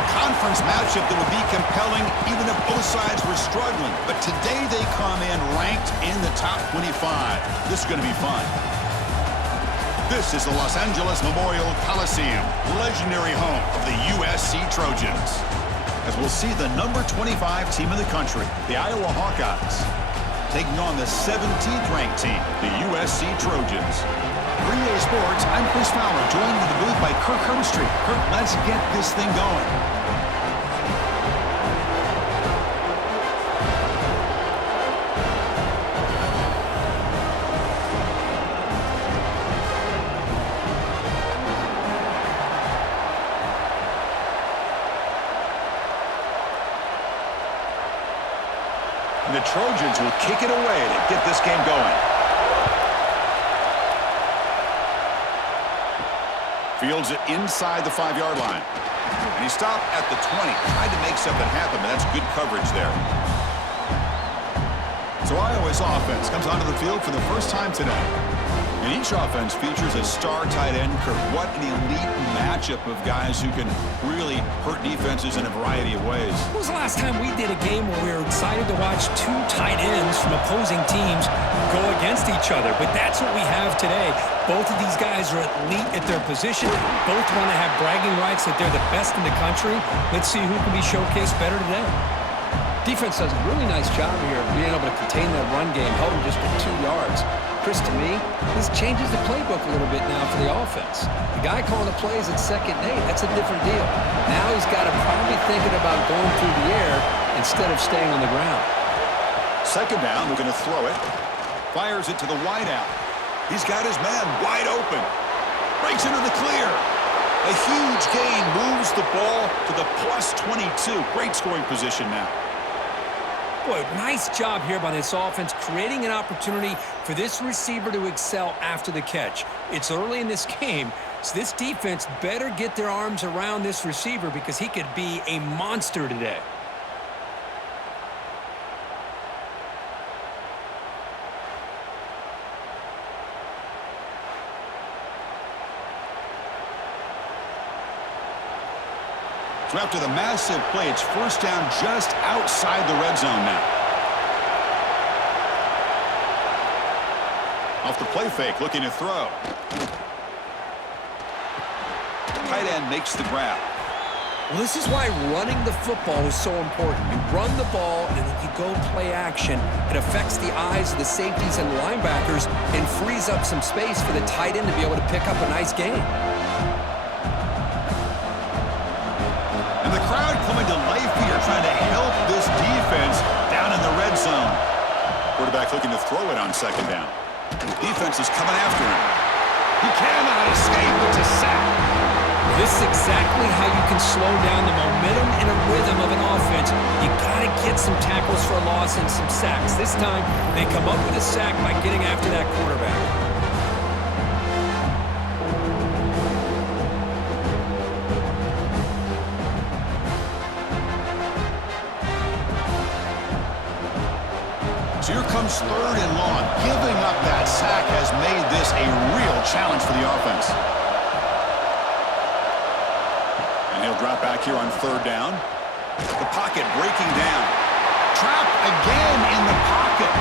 a conference matchup that would be compelling even if both sides were struggling. But today they come in ranked in the top 25. This is going to be fun. This is the Los Angeles Memorial Coliseum, legendary home of the USC Trojans. As we'll see the number 25 team in the country, the Iowa Hawkeyes, taking on the 17th ranked team, the USC Trojans. For EA Sports, I'm Chris Fowler, joined in the booth by Kirk Herbstreit. Kirk, let's get this thing going. And the Trojans will kick it away to get this game going. Fields it inside the 5-yard line. And he stopped at the 20. Tried to make something happen, but that's good coverage there. So Iowa's offense comes onto the field for the first time today. And each offense features a star tight end. Kirk, what an elite matchup of guys who can really hurt defenses in a variety of ways. When was the last time we did a game where we were excited to watch two tight ends from opposing teams go against each other? But that's what we have today. Both of these guys are elite at their position. Both want to have bragging rights that they're the best in the country. Let's see who can be showcased better today. Defense does a really nice job here of being able to contain that run game, held him just for 2 yards. Chris, to me, this changes the playbook a little bit now for the offense. The guy calling the plays at 2nd and 8, that's a different deal. Now he's got to probably thinking about going through the air instead of staying on the ground. 2nd down, they're going to throw it. Fires it to the wideout. He's got his man wide open. Breaks into the clear. A huge gain moves the ball to the plus 22. Great scoring position now. Boy, nice job here by this offense, creating an opportunity for this receiver to excel after the catch. It's early in this game, so this defense better get their arms around this receiver because he could be a monster today. So after the massive play, it's 1st down just outside the red zone now. Off the play fake, looking to throw. Tight end makes the grab. Well, this is why running the football is so important. You run the ball, and then you go play action. It affects the eyes of the safeties and linebackers and frees up some space for the tight end to be able to pick up a nice gain. And the crowd coming to life here, trying to help this defense down in the red zone. Quarterback looking to throw it on 2nd down. Defense is coming after him. He cannot escape. It's a sack. This is exactly how you can slow down the momentum and a rhythm of an offense. You got to get some tackles for a loss and some sacks. This time, they come up with a sack by getting after that quarterback. So here comes 3rd and long. Giving up that sack has made this a real challenge for the offense. And he'll drop back here on 3rd down. The pocket breaking down. Trapped again in the pocket.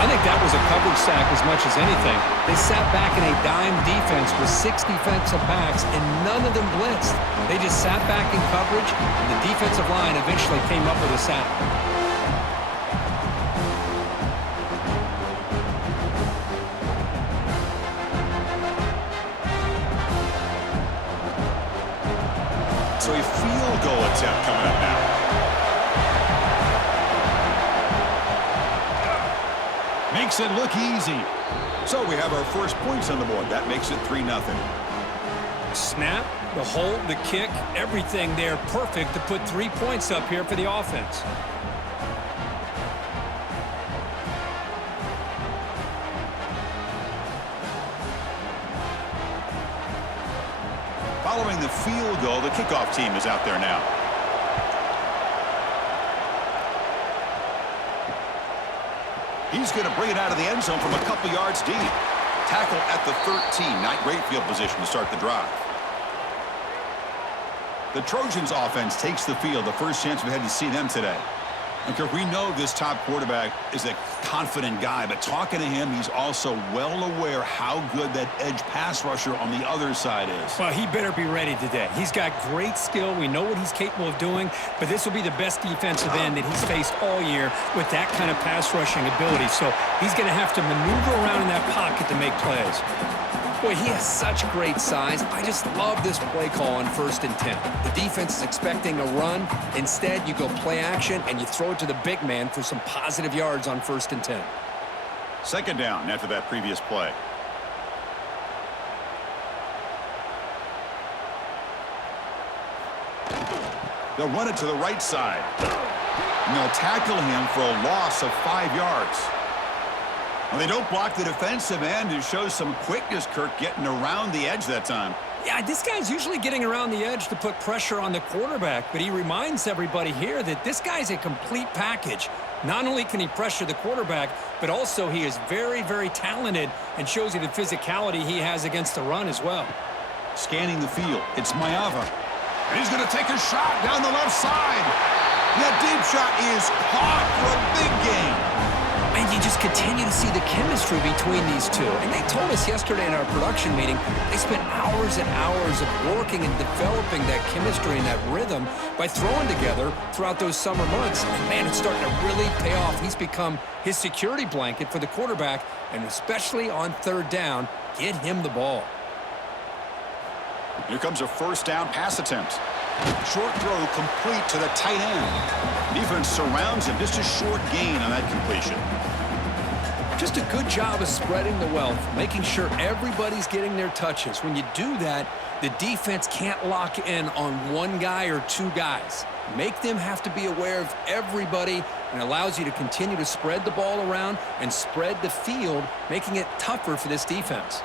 I think that was a coverage sack as much as anything. They sat back in a dime defense with 6 defensive backs, and none of them blitzed. They just sat back in coverage, and the defensive line eventually came up with a sack. So a field goal attempt coming up now. Makes it look easy. So we have our first points on the board. That makes it 3-0. Snap, the hold, the kick, everything there perfect to put 3 points up here for the offense. Following the field goal, the kickoff team is out there now. He's going to bring it out of the end zone from a couple yards deep. Tackle at the 13. Not great field position to start the drive. The Trojans offense takes the field. The first chance we had to see them today. And Kirk, we know this top quarterback is a confident guy, but talking to him, he's also well aware how good that edge pass rusher on the other side is. Well, he better be ready today. He's got great skill. We know what he's capable of doing, but this will be the best defensive end that he's faced all year with that kind of pass rushing ability. So he's going to have to maneuver around in that pocket to make plays. Boy, he has such great size. I just love this play call on 1st and 10. The defense is expecting a run. Instead, you go play action, and you throw it to the big man for some positive yards on 1st and 10. Second down after that previous play. They'll run it to the right side. And they'll tackle him for a loss of 5 yards. Well, they don't block the defensive end, who shows some quickness, Kirk, getting around the edge that time. Yeah, this guy's usually getting around the edge to put pressure on the quarterback, but he reminds everybody here that this guy's a complete package. Not only can he pressure the quarterback, but also he is very, very talented and shows you the physicality he has against the run as well. Scanning the field, it's Mayava. And he's going to take a shot down the left side. That deep shot is caught for a big gain. And you just continue to see the chemistry between these two. And they told us yesterday in our production meeting, they spent hours and hours of working and developing that chemistry and that rhythm by throwing together throughout those summer months. And, man, it's starting to really pay off. He's become his security blanket for the quarterback, and especially on 3rd down, get him the ball. Here comes a 1st down pass attempt. Short throw complete to the tight end. Defense surrounds him. Just a short gain on that completion. Just a good job of spreading the wealth, making sure everybody's getting their touches. When you do that, the defense can't lock in on one guy or 2 guys. Make them have to be aware of everybody, and allows you to continue to spread the ball around and spread the field, making it tougher for this defense.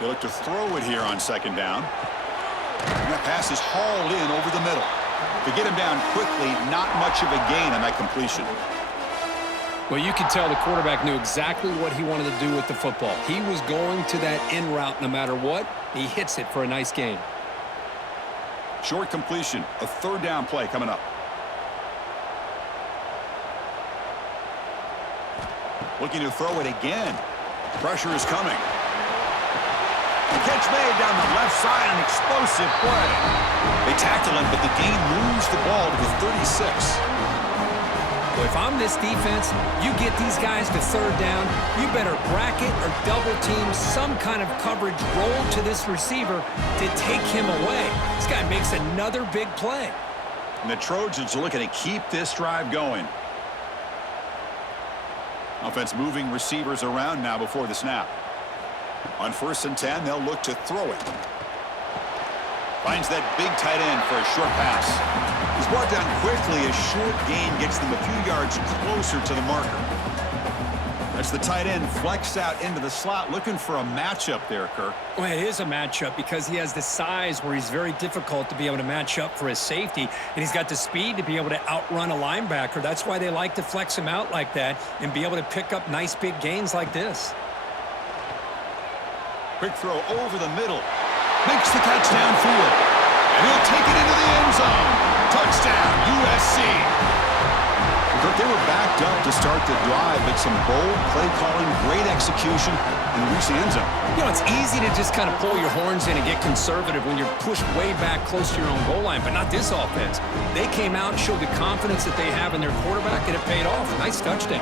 They look to throw it here on 2nd down. And that pass is hauled in over the middle. To get him down quickly, not much of a gain on that completion. Well, you could tell the quarterback knew exactly what he wanted to do with the football. He was going to that in route no matter what. He hits it for a nice gain. Short completion, a 3rd down play coming up. Looking to throw it again. Pressure is coming. The catch made down the left side, an explosive play. They tackle him, but the gain moves the ball to the 36. Well, if I'm this defense, you get these guys to 3rd down, you better bracket or double team some kind of coverage roll to this receiver to take him away. This guy makes another big play. And the Trojans are looking to keep this drive going. Offense moving receivers around now before the snap. On 1st and 10, they'll look to throw it. Finds that big tight end for a short pass. He's brought down quickly. A short gain gets them a few yards closer to the marker. That's the tight end flexed out into the slot, looking for a matchup there, Kirk. Well, it is a matchup because he has the size where he's very difficult to be able to match up for his safety, and he's got the speed to be able to outrun a linebacker. That's why they like to flex him out like that and be able to pick up nice big gains like this. Quick throw over the middle. Makes the catch downfield. And he'll take it into the end zone. Touchdown, USC. They were backed up to start the drive, but some bold play calling, great execution, and reach the end zone. You know, it's easy to just kind of pull your horns in and get conservative when you're pushed way back close to your own goal line, but not this offense. They came out and showed the confidence that they have in their quarterback, and it paid off. Nice touchdown.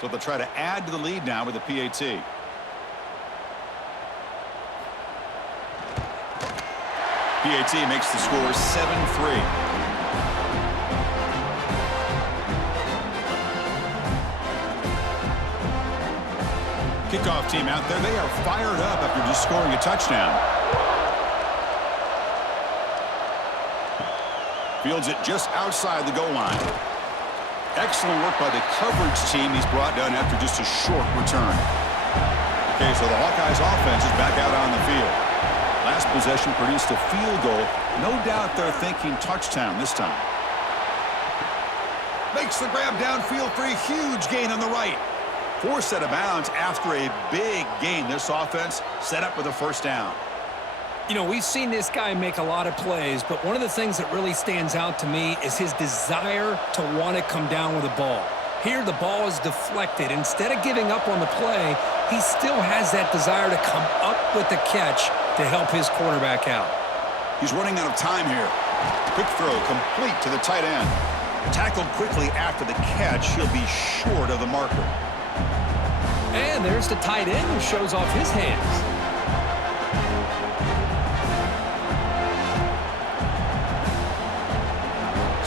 So they'll try to add to the lead now with a PAT. PAT makes the score 7-3. Kickoff team out there. They are fired up after just scoring a touchdown. Fields it just outside the goal line. Excellent work by the coverage team he's brought down after just a short return. Okay, so the Hawkeyes offense is back out on the field. Last possession produced a field goal. No doubt they're thinking touchdown this time. Makes the grab downfield for a huge gain on the right. Forced out of bounds after a big gain. This offense set up with a first down. You know, we've seen this guy make a lot of plays, but one of the things that really stands out to me is his desire to want to come down with the ball. Here, the ball is deflected. Instead of giving up on the play, he still has that desire to come up with the catch to help his quarterback out. He's running out of time here. Quick throw complete to the tight end. Tackled quickly after the catch. He'll be short of the marker. And there's the tight end who shows off his hands.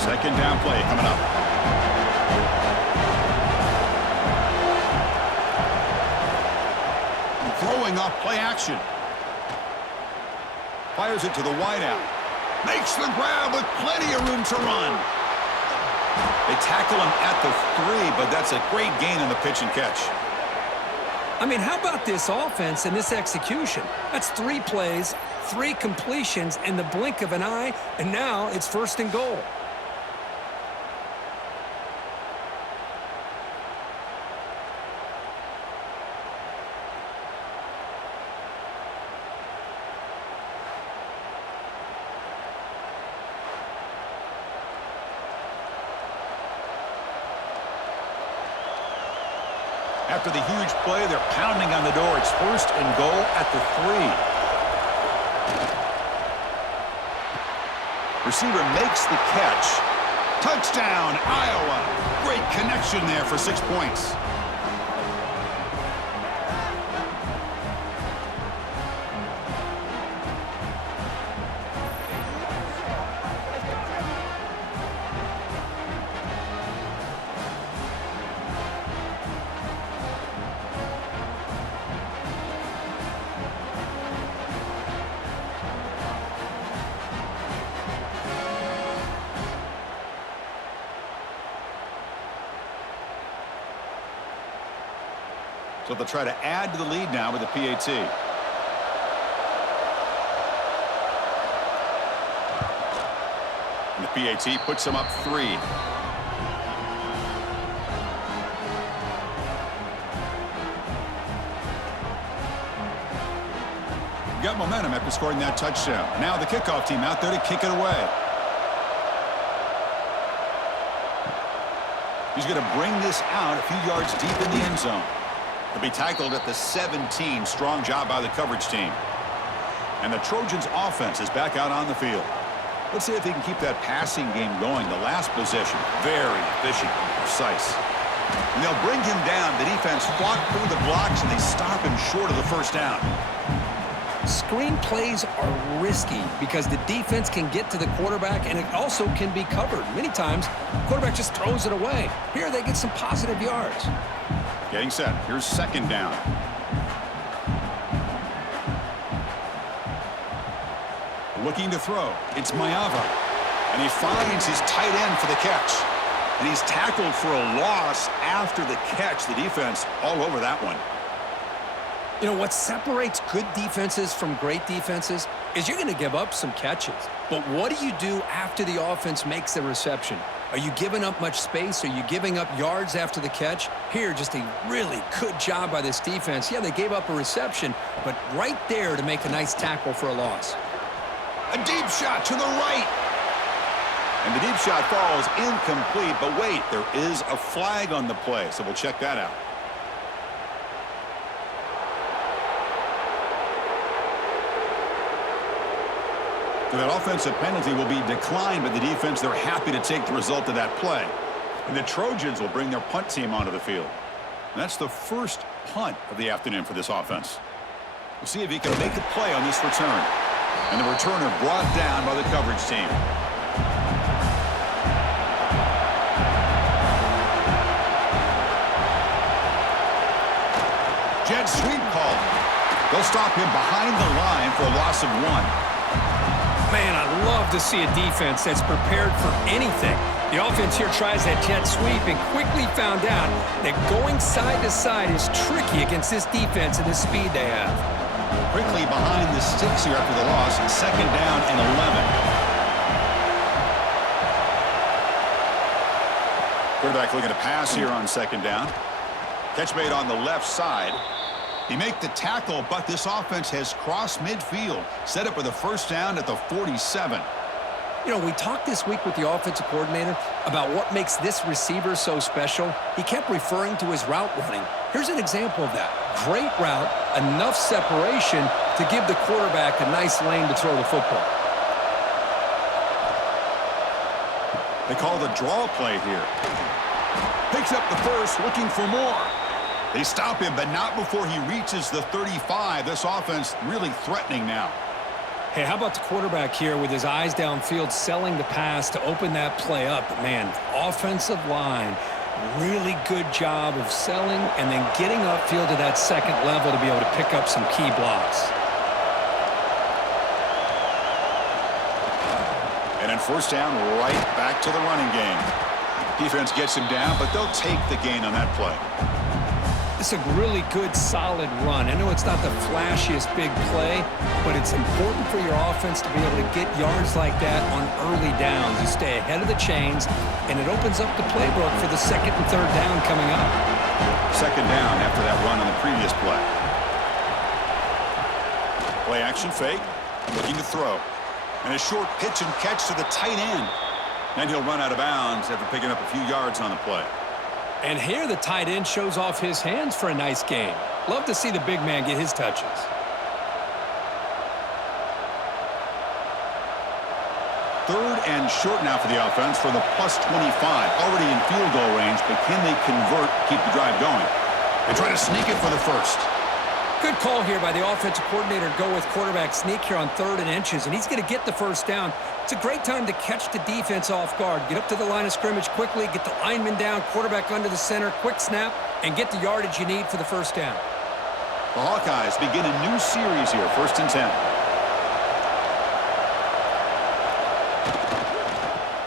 Second down play coming up. Throwing off play action. Fires it to the wideout. Makes the grab with plenty of room to run. They tackle him at the 3, but that's a great gain on the pitch and catch. I mean, how about this offense and this execution? That's 3 plays, 3 completions in the blink of an eye, and now it's 1st and goal. After the huge play, they're pounding on the door. It's 1st and goal at the 3. Receiver makes the catch. Touchdown, Iowa. Great connection there for 6 points. So they'll try to add to the lead now with the PAT. And the PAT puts them up 3. Got momentum after scoring that touchdown. Now the kickoff team out there to kick it away. He's going to bring this out a few yards deep in the end zone. He'll be tackled at the 17. Strong job by the coverage team. And the Trojans offense is back out on the field. Let's see if they can keep that passing game going. The last possession, very efficient and precise. And they'll bring him down. The defense fought through the blocks, and they stop him short of the first down. Screen plays are risky because the defense can get to the quarterback, and it also can be covered. Many times, the quarterback just throws it away. Here, they get some positive yards. Getting set. Here's 2nd down. Looking to throw. It's Mayava. And he finds his tight end for the catch. And he's tackled for a loss after the catch. The defense all over that one. You know, what separates good defenses from great defenses is you're going to give up some catches. But what do you do after the offense makes the reception? Are you giving up much space? Are you giving up yards after the catch? Here, just a really good job by this defense. Yeah, they gave up a reception, but right there to make a nice tackle for a loss. A deep shot to the right. And the deep shot falls incomplete. But wait, there is a flag on the play, so we'll check that out. So that offensive penalty will be declined by the defense. They're happy to take the result of that play. And the Trojans will bring their punt team onto the field. And that's the first punt of the afternoon for this offense. We'll see if he can make a play on this return. And the returner brought down by the coverage team. Jet sweep call. They'll stop him behind the line for a loss of 1. Man, I love to see a defense that's prepared for anything. The offense here tries that jet sweep and quickly found out that going side to side is tricky against this defense and the speed they have. quickly behind the sticks here after the loss. Second down and 11. Quarterback looking to pass here on second down. Catch made on the left side. He made the tackle, but this offense has crossed midfield. Set up with a first down at the 47. You know, we talked this week with the offensive coordinator about what makes this receiver so special. He kept referring to his route running. Here's an example of that. Great route, enough separation to give the quarterback a nice lane to throw the football. They call the draw play here. Picks up the first, looking for more. They stop him, but not before he reaches the 35. This offense really threatening now. Hey, how about the quarterback here with his eyes downfield, selling the pass to open that play up? But man, offensive line, really good job of selling and then getting upfield to that second level to be able to pick up some key blocks. And then first down, right back to the running game. Defense gets him down, but they'll take the gain on that play. It's a really good, solid run. I know it's not the flashiest big play, but it's important for your offense to be able to get yards like that on early downs. You stay ahead of the chains, and it opens up the playbook for the second and third down coming up. Second down after that run on the previous play. Play action fake, looking to throw. And a short pitch and catch to the tight end. Then he'll run out of bounds after picking up a few yards on the play. And here the tight end shows off his hands for a nice game. Love to see the big man get his touches. Third and short now for the offense for the +25. Already in field goal range, but can they convert, keep the drive going? They try to sneak it for the first. Good call here by the offensive coordinator to go with quarterback sneak here on 3rd and inches, and he's going to get the first down. It's a great time to catch the defense off guard. Get up to the line of scrimmage quickly, get the lineman down, quarterback under the center, quick snap, and get the yardage you need for the first down. The Hawkeyes begin a new series here, 1st and 10.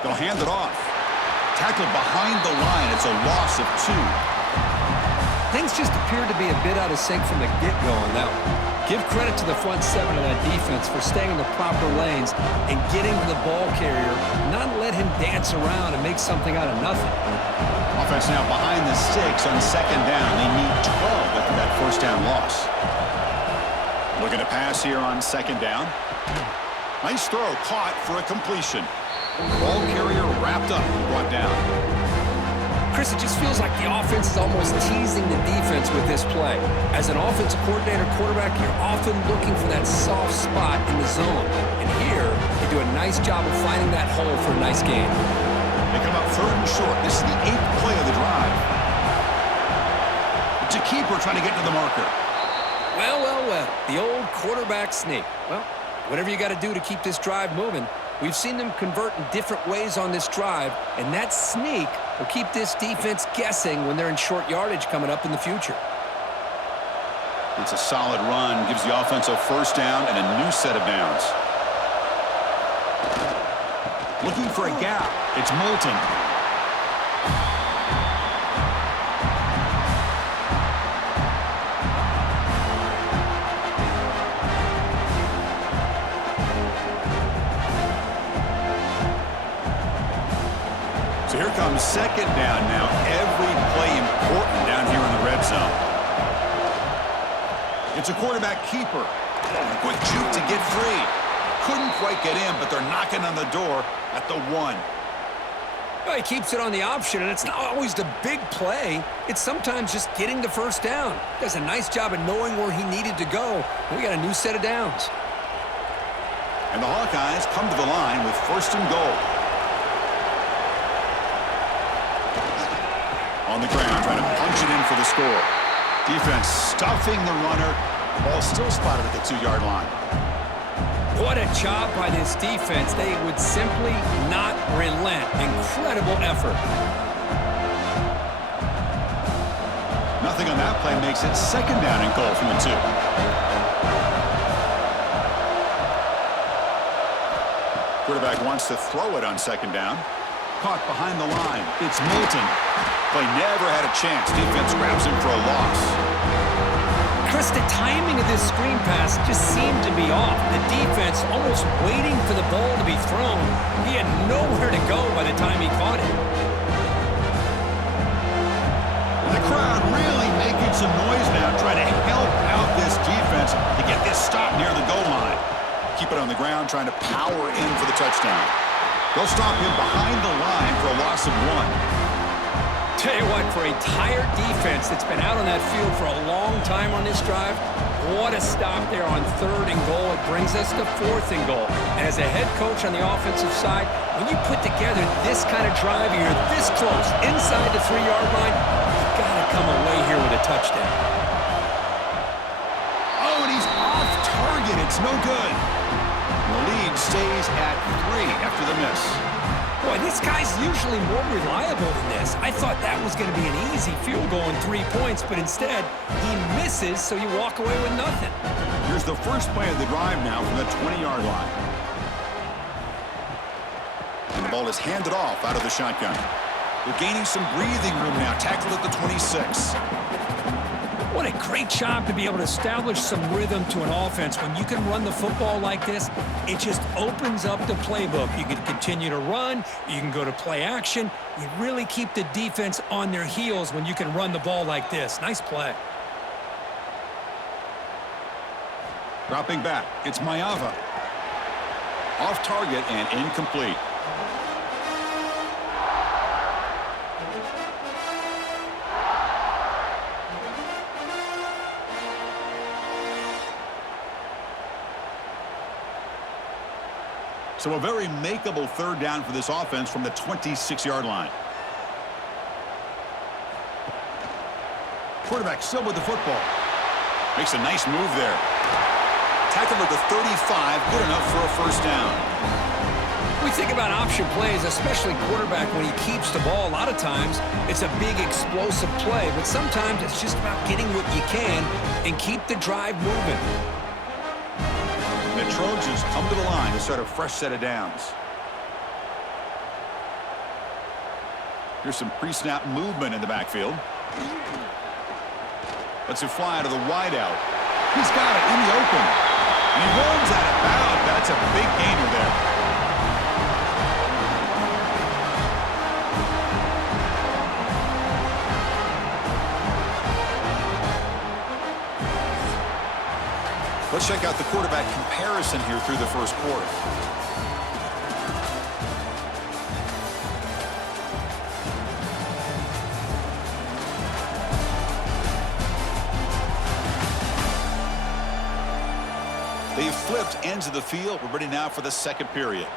They'll hand it off. Tackled behind the line. It's a loss of 2. Things just appeared to be a bit out of sync from the get-go on that one. Give credit to the front 7 of that defense for staying in the proper lanes and getting to the ball carrier, not let him dance around and make something out of nothing. Offense now behind the sticks on second down. They need 12 after that first down loss. Looking to pass here on second down. Nice throw, caught for a completion. Ball carrier wrapped up, brought down. Chris, it just feels like the offense is almost teasing the defense with this play. As an offensive coordinator, quarterback, you're often looking for that soft spot in the zone. And here, they do a nice job of finding that hole for a nice game. They come up 3rd and short. This is the 8th play of the drive. It's a keeper trying to get to the marker. Well, well, well. The old quarterback sneak. Well, whatever you got to do to keep this drive moving. We've seen them convert in different ways on this drive, and that sneak will keep this defense guessing when they're in short yardage coming up in the future. It's a solid run, gives the offense a first down and a new set of downs. Looking for a gap. It's Moulton. So here comes second down now. Every play important down here in the red zone. It's a quarterback keeper. A quick juke to get free. Couldn't quite get in, but they're knocking on the door at the 1. Well, he keeps it on the option, and it's not always the big play. It's sometimes just getting the first down. Does a nice job of knowing where he needed to go. And we got a new set of downs. And the Hawkeyes come to the line with 1st and goal. On the ground, trying to punch it in for the score. Defense stuffing the runner. Ball still spotted at the 2-yard line. What a job by this defense. They would simply not relent. Incredible effort. Nothing on that play makes it second down and goal from the 2. Quarterback wants to throw it on second down. Caught behind the line. It's Moulton. Play never had a chance. Defense grabs him for a loss. Chris, the timing of this screen pass just seemed to be off. The defense almost waiting for the ball to be thrown. He had nowhere to go by the time he caught it. The crowd really making some noise now, trying to help out this defense to get this stop near the goal line. Keep it on the ground, trying to power in for the touchdown. They'll stop him behind the line for a loss of 1. Tell you what, for a tired defense that's been out on that field for a long time on this drive, what a stop there on 3rd and goal. It brings us to 4th and goal. And as a head coach on the offensive side, when you put together this kind of drive, you're this close, inside the 3-yard line, you've got to come away here with a touchdown. Oh, and he's off target. It's no good. The lead stays at 3 after the miss. Boy, this guy's usually more reliable than this. I thought that was going to be an easy field goal and 3 points, but instead, he misses, so you walk away with nothing. Here's the first play of the drive now from the 20-yard line. And the ball is handed off out of the shotgun. They're gaining some breathing room now. Tackled at the 26. What a great job to be able to establish some rhythm to an offense. When you can run the football like this, it just opens up the playbook. You can continue to run. You can go to play action. You really keep the defense on their heels when you can run the ball like this. Nice play. Dropping back. It's Mayava. Off target and incomplete. So a very makeable 3rd down for this offense from the 26-yard line. Quarterback still with the football. Makes a nice move there. Tackled at the 35, good enough for a 1st down. We think about option plays, especially quarterback when he keeps the ball. A lot of times, it's a big explosive play, but sometimes it's just about getting what you can and keep the drive moving. The Trojans come to the line to start a fresh set of downs. Here's some pre-snap movement in the backfield. Lets it fly out of the wideout. He's got it in the open. And he runs out of bounds. That's a big gainer there. Let's check out the quarterback comparison here through the 1st quarter. They've flipped ends of the field. We're ready now for the 2nd period.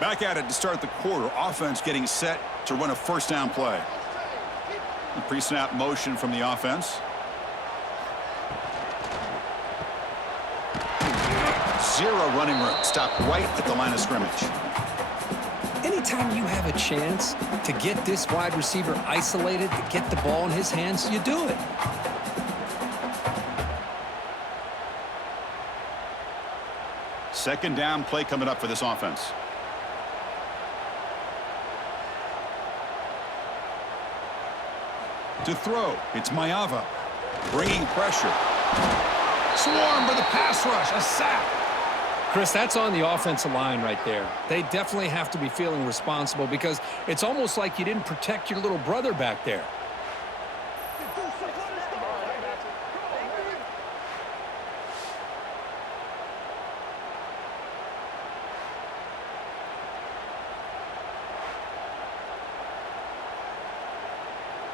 Back at it to start the quarter. Offense getting set to run a 1st down play. The pre-snap motion from the offense. Zero running room. Stop right at the line of scrimmage. Anytime you have a chance to get this wide receiver isolated, to get the ball in his hands, you do it. Second down play coming up for this offense. To throw, it's Mayava. Bringing pressure. Swarmed by the pass rush. A sack. Chris, that's on the offensive line right there. They definitely have to be feeling responsible because it's almost like you didn't protect your little brother back there.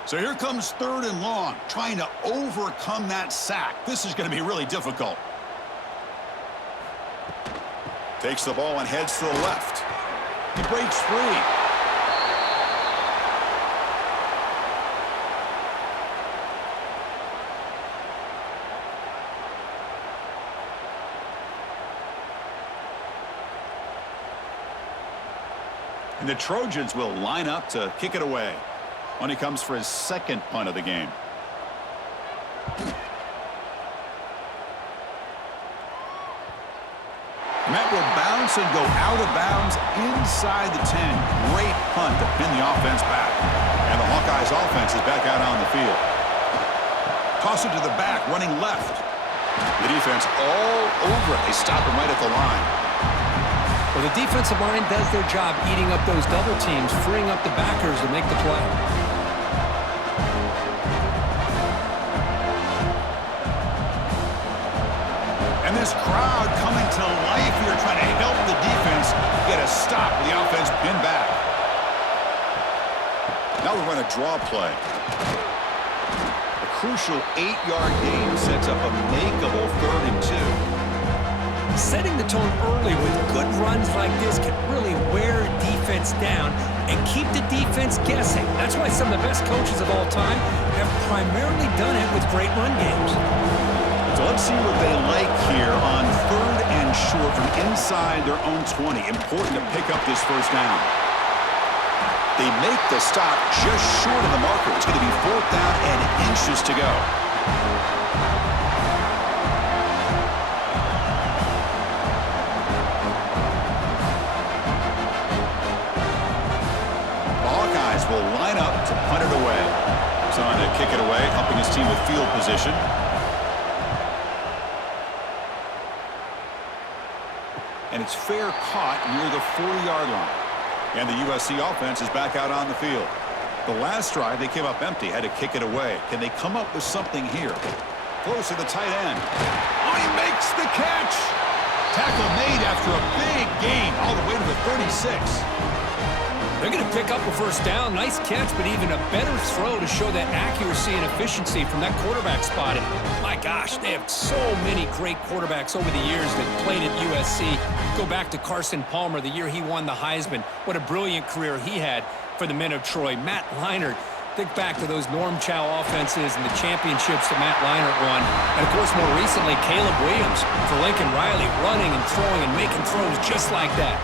So here comes 3rd and long, trying to overcome that sack. This is going to be really difficult. Takes the ball and heads to the left. He breaks free. And the Trojans will line up to kick it away when he comes for his 2nd punt of the game. Matt will bounce and go out of bounds inside the 10. Great punt to pin the offense back. And the Hawkeyes offense is back out on the field. toss it to the back, running left. The defense all over it. They stop him right at the line. Well, the defensive line does their job eating up those double teams, freeing up the backers to make the play. And this crowd coming to life here, trying to help the defense get a stop. The offense pinned back. Now we run a draw play. A crucial 8-yard gain sets up a makeable 3rd and 2. Setting the tone early with good runs like this can really wear a defense down and keep the defense guessing. That's why some of the best coaches of all time have primarily done it with great run games. So let's see what they like here on 3rd and short from inside their own 20. Important to pick up this first down. They make the stop just short of the marker. It's going to be 4th down and inches to go. The Hawkeyes will line up to punt it away. He's on to kick it away, helping his team with field position. And it's fair caught near the 40-yard line. And the USC offense is back out on the field. The last drive, they came up empty, had to kick it away. Can they come up with something here? Close to the tight end. Oh, he makes the catch! Tackle made after a big gain all the way to the 36. They're going to pick up a first down. Nice catch, but even a better throw to show that accuracy and efficiency from that quarterback spot. And my gosh, they have so many great quarterbacks over the years that played at USC. Go back to Carson Palmer, the year he won the Heisman. What a brilliant career he had for the men of Troy. Matt Leinart. Think back to those Norm Chow offenses and the championships that Matt Leinart won. And, of course, more recently, Caleb Williams for Lincoln Riley, running and throwing and making throws just like that.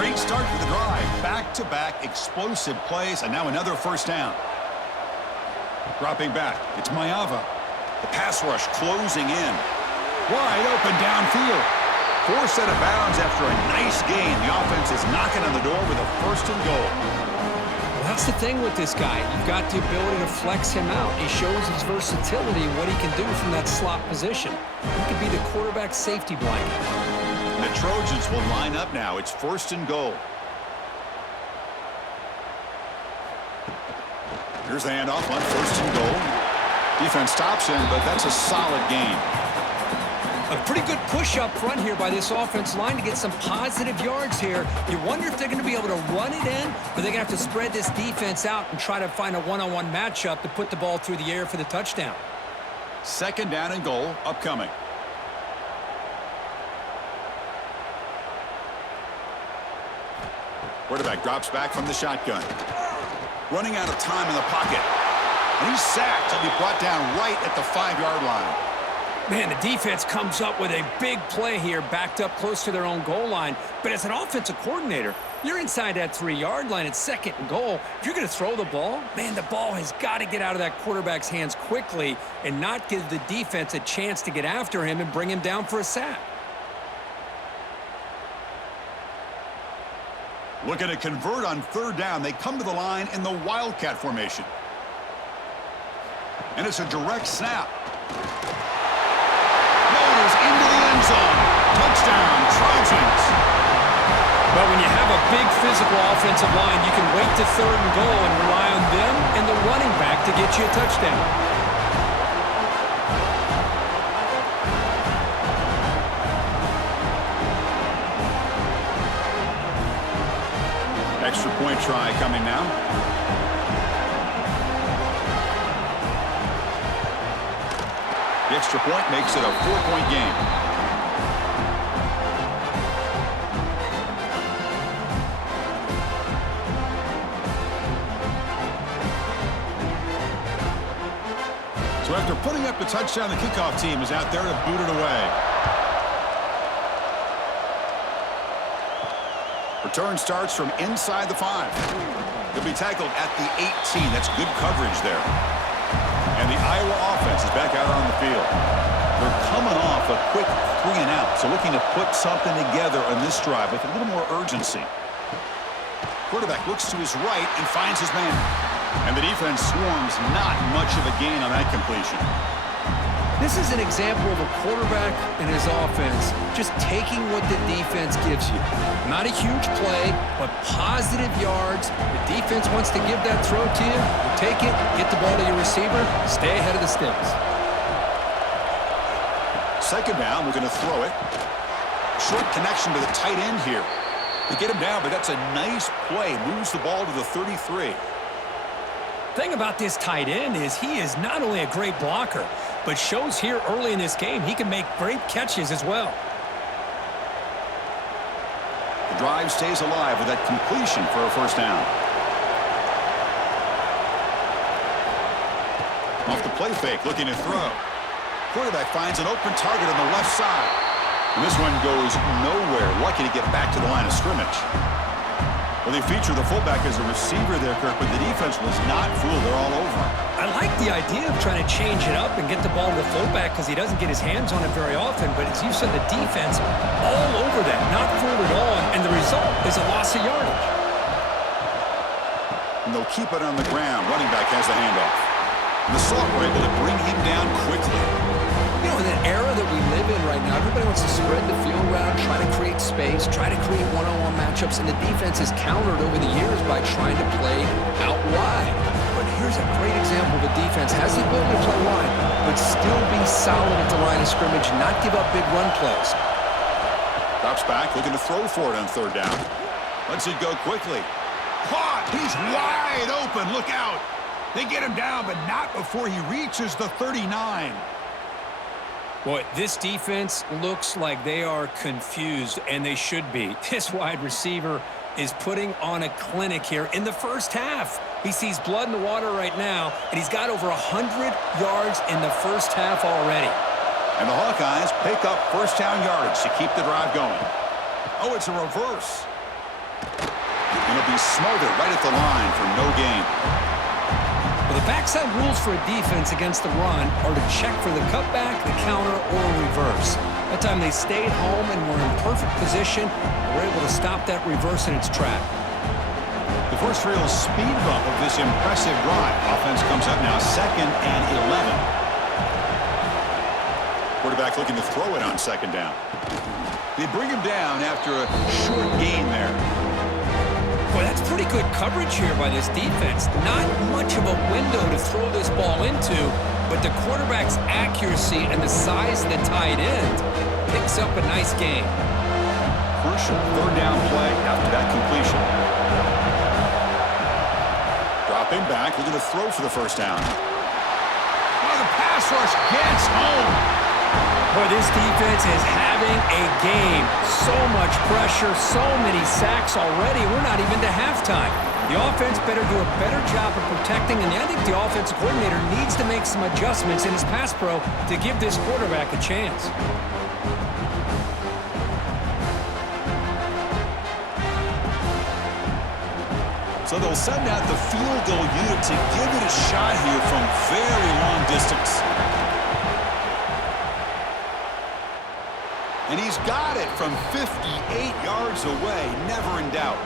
Great start to the drive. Back-to-back explosive plays, and now another first down. Dropping back, it's Mayava. The pass rush closing in. Wide open downfield. Forced out of bounds after a nice gain. The offense is knocking on the door with a 1st and goal. Well, that's the thing with this guy. You've got the ability to flex him out. He shows his versatility and what he can do from that slot position. He could be the quarterback safety blanket. The Trojans will line up now. It's 1st and goal. Here's the handoff on 1st and goal. Defense stops him, but that's a solid gain. A pretty good push up front here by this offense line to get some positive yards here. You wonder if they're going to be able to run it in, or they're going to have to spread this defense out and try to find a one-on-one matchup to put the ball through the air for the touchdown. 2nd down and goal upcoming. Quarterback drops back from the shotgun. Running out of time in the pocket. And he's sacked. He'll be brought down right at the 5-yard line. Man, the defense comes up with a big play here, backed up close to their own goal line. But as an offensive coordinator, you're inside that 3-yard line at 2nd and goal. If you're going to throw the ball, man, the ball has got to get out of that quarterback's hands quickly and not give the defense a chance to get after him and bring him down for a sack. Looking to convert on 3rd down. They come to the line in the Wildcat formation. And it's a direct snap. Motors into the end zone. Touchdown, Trojans. But when you have a big physical offensive line, you can wait to 3rd and goal and rely on them and the running back to get you a touchdown. Extra point try coming now. The extra point makes it a 4-point game. So after putting up the touchdown, the kickoff team is out there to boot it away. Return starts from inside the 5. He'll be tackled at the 18. That's good coverage there. And the Iowa offense is back out on the field. They're coming off a quick 3-and-out, so looking to put something together on this drive with a little more urgency. Quarterback looks to his right and finds his man. And the defense swarms, not much of a gain on that completion. This is an example of a quarterback and his offense just taking what the defense gives you. Not a huge play, but positive yards. The defense wants to give that throw to you. You take it, get the ball to your receiver, stay ahead of the sticks. Second down, we're going to throw it. Short connection to the tight end here. They get him down, but that's a nice play. Moves the ball to the 33. Thing about this tight end is he is not only a great blocker, but shows here early in this game he can make great catches as well. The drive stays alive with that completion for a first down. Off the play fake, looking to throw. Quarterback finds an open target on the left side. And this one goes nowhere. Lucky to get back to the line of scrimmage. Well, they feature the fullback as a receiver there, Kirk, but the defense was not fooled. They're all over him. I like the idea of trying to change it up and get the ball to the fullback because he doesn't get his hands on it very often. But as you said, the defense all over that, not fooled at all. And the result is a loss of yardage. And they'll keep it on the ground. Running back has the handoff. And the Salt were able to bring him down quickly. You know, in the era that we live in right now, everybody wants to spread the field around, try to create space, try to create one-on-one matchups, and the defense is countered over the years by trying to play out wide. But here's a great example of a defense has the ability to play wide, but still be solid at the line of scrimmage, not give up big run plays. Drops back, looking to throw for it on third down. Lets it go quickly. Caught! He's wide open. Look out! They get him down, but not before he reaches the 39. Boy, this defense looks like they are confused, and they should be. This wide receiver is putting on a clinic here in the first half. He sees blood in the water right now, and he's got over 100 yards in the first half already. And the Hawkeyes pick up first down yardage to keep the drive going. Oh, it's a reverse. And it'll be smothered right at the line for no gain. Well, the backside rules for a defense against the run are to check for the cutback, the counter, or reverse. That time they stayed home and were in perfect position. Were able to stop that reverse in its track. The first real speed bump of this impressive drive. Offense comes up now 2nd and 11. Quarterback looking to throw it on second down. They bring him down after a short gain there. Boy, that's pretty good coverage here by this defense. Not much of a window to throw this ball into, but the quarterback's accuracy and the size of the tight end picks up a nice gain. Crucial third down play after that completion. Dropping back, looking to throw for the first down. Oh, the pass rush gets home. Boy, this defense is having a game. So much pressure, so many sacks already. We're not even to halftime. The offense better do a better job of protecting, and I think the offensive coordinator needs to make some adjustments in his pass pro to give this quarterback a chance. So they'll send out the field goal unit to give it a shot here from very long distance. And he's got it from 58 yards away, never in doubt.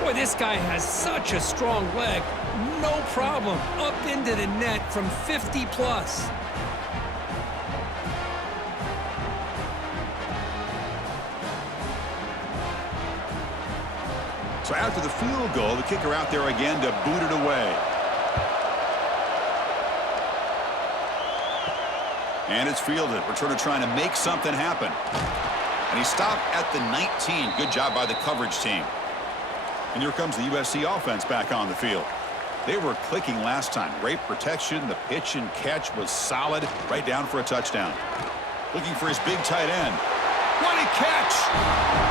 Boy, this guy has such a strong leg. No problem. Up into the net from 50 plus. So after the field goal, the kicker out there again to boot it away. And it's fielded. Returner trying to make something happen. And he stopped at the 19. Good job by the coverage team. And here comes the USC offense back on the field. They were clicking last time. Great protection. The pitch and catch was solid. Right down for a touchdown. Looking for his big tight end. What a catch!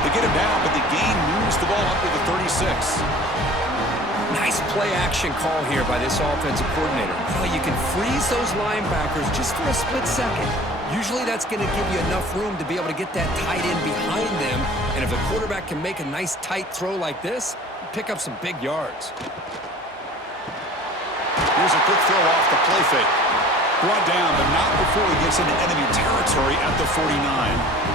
They get him down, but the gain moves the ball up to the 36. Nice play-action call here by this offensive coordinator. Well, you can freeze those linebackers just for a split second. Usually that's going to give you enough room to be able to get that tight end behind them. And if the quarterback can make a nice tight throw like this, pick up some big yards. Here's a quick throw off the play fake. Brought down, but not before he gets into enemy territory at the 49.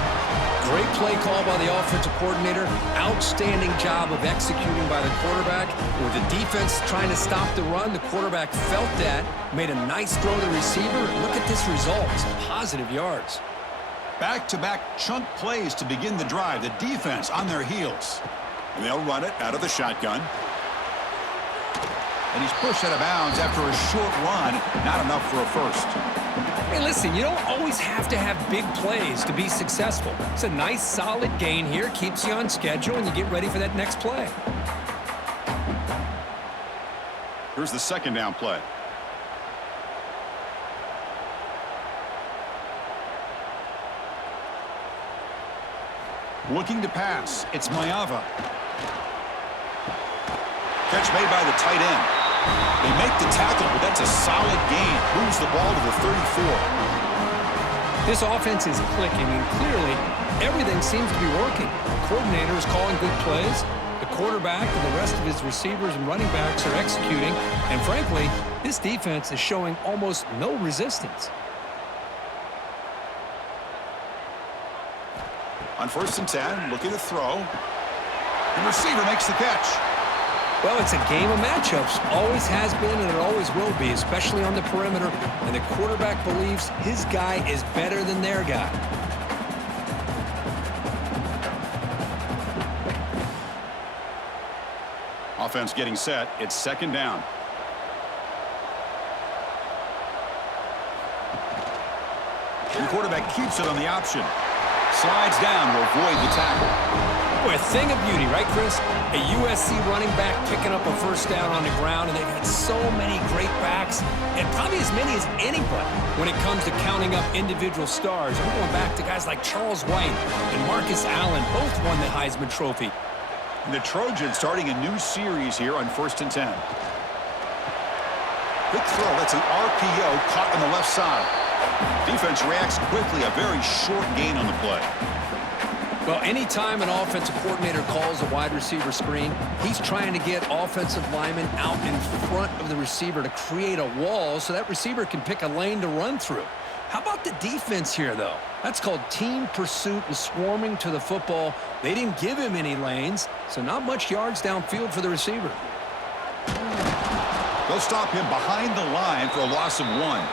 Great play call by the offensive coordinator. Outstanding job of executing by the quarterback. With the defense trying to stop the run, the quarterback felt that, made a nice throw to the receiver. Look at this result. Some positive yards. Back-to-back chunk plays to begin the drive. The defense on their heels. And they'll run it out of the shotgun. And he's pushed out of bounds after a short run. Not enough for a first. Hey, listen, you don't always have to have big plays to be successful. It's a nice, solid gain here. Keeps you on schedule, and you get ready for that next play. Here's the second down play. Looking to pass. It's Mayava. Catch made by the tight end. They make the tackle, but that's a solid gain. Moves the ball to the 34. This offense is clicking, and clearly everything seems to be working. The coordinator is calling good plays. The quarterback and the rest of his receivers and running backs are executing. And frankly, this defense is showing almost no resistance. On 1st and 10, looking to throw. The receiver makes the catch. Well, it's a game of matchups. Always has been, and it always will be, especially on the perimeter. And the quarterback believes his guy is better than their guy. Offense getting set. It's second down. The quarterback keeps it on the option. Slides down to avoid the tackle. Boy, a thing of beauty, right, Chris? A USC running back picking up a first down on the ground, and they've had so many great backs, and probably as many as anybody when it comes to counting up individual stars. I'm going back to guys like Charles White and Marcus Allen. Both won the Heisman Trophy. And the Trojans starting a new series here on 1st and 10. Quick throw. That's an RPO caught on the left side. Defense reacts quickly. A very short gain on the play. Well, anytime an offensive coordinator calls a wide receiver screen, he's trying to get offensive linemen out in front of the receiver to create a wall so that receiver can pick a lane to run through. How about the defense here, though? That's called team pursuit and swarming to the football. They didn't give him any lanes, so not much yards downfield for the receiver. They'll stop him behind the line for a loss of 1.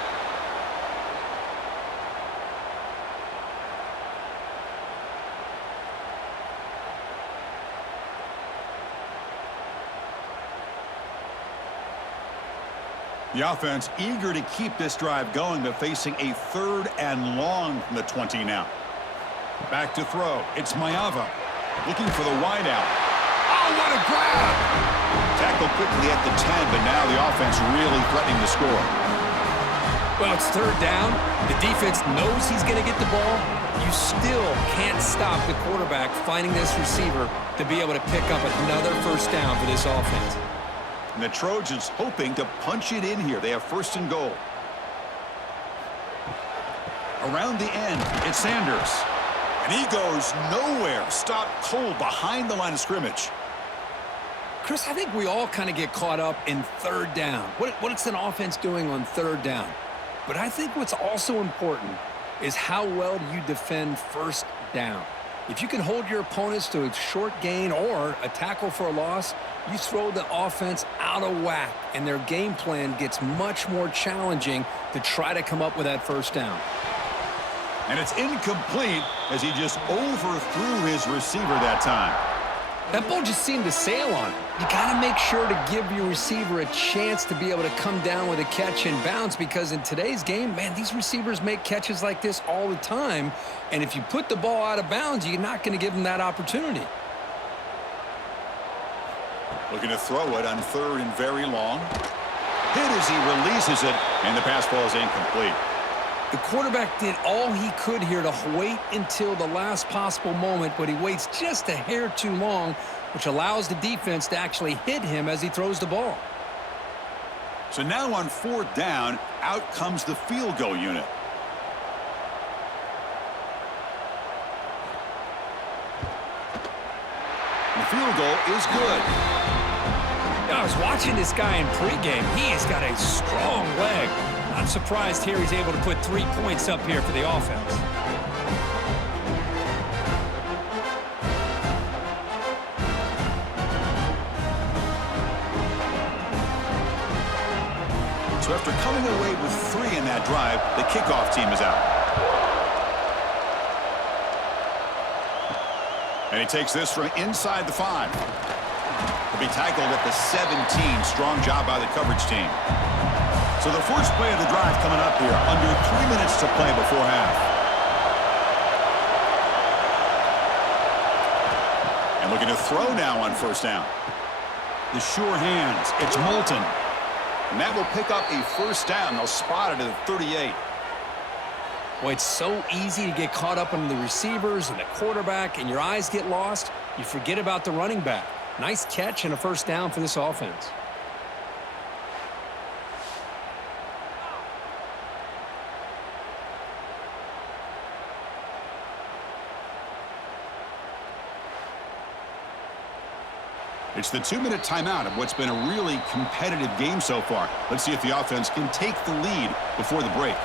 The offense eager to keep this drive going, but facing a 3rd and long from the 20 now. Back to throw. It's Mayava looking for the wideout. Oh, what a grab! Tackle quickly at the 10, but now the offense really threatening to score. Well, it's 3rd down. The defense knows he's going to get the ball. You still can't stop the quarterback finding this receiver to be able to pick up another first down for this offense. And the Trojans hoping to punch it in here. They have 1st and goal. Around the end, it's Sanders. And he goes nowhere. Stopped cold behind the line of scrimmage. Chris, I think we all kind of get caught up in 3rd down. What's an offense doing on 3rd down? But I think what's also important is how well do you defend 1st down. If you can hold your opponents to a short gain or a tackle for a loss, you throw the offense out of whack, and their game plan gets much more challenging to try to come up with that 1st down. And it's incomplete as he just overthrew his receiver that time. That ball just seemed to sail on him. You got to make sure to give your receiver a chance to be able to come down with a catch and bounce, because in today's game, man, these receivers make catches like this all the time. And if you put the ball out of bounds, you're not going to give them that opportunity. Looking to throw it on 3rd and very long. Hit as he releases it, and the pass ball is incomplete. The quarterback did all he could here to wait until the last possible moment, but he waits just a hair too long, which allows the defense to actually hit him as he throws the ball. So now on 4th down, out comes the field goal unit. The field goal is good. I was watching this guy in pregame. He has got a strong leg. Not surprised here he's able to put 3 points up here for the offense. So after coming away with 3 in that drive, the kickoff team is out. And he takes this from inside the 5. He'll be tackled at the 17. Strong job by the coverage team. So the first play of the drive coming up here. Under 3 minutes to play before half. And looking to throw now on first down. The sure hands. It's Moulton. And that will pick up a first down. They'll spot it at the 38. Boy, it's so easy to get caught up on the receivers and the quarterback, and your eyes get lost. You forget about the running back. Nice catch and a first down for this offense. It's the 2-minute timeout of what's been a really competitive game so far. Let's see if the offense can take the lead before the break.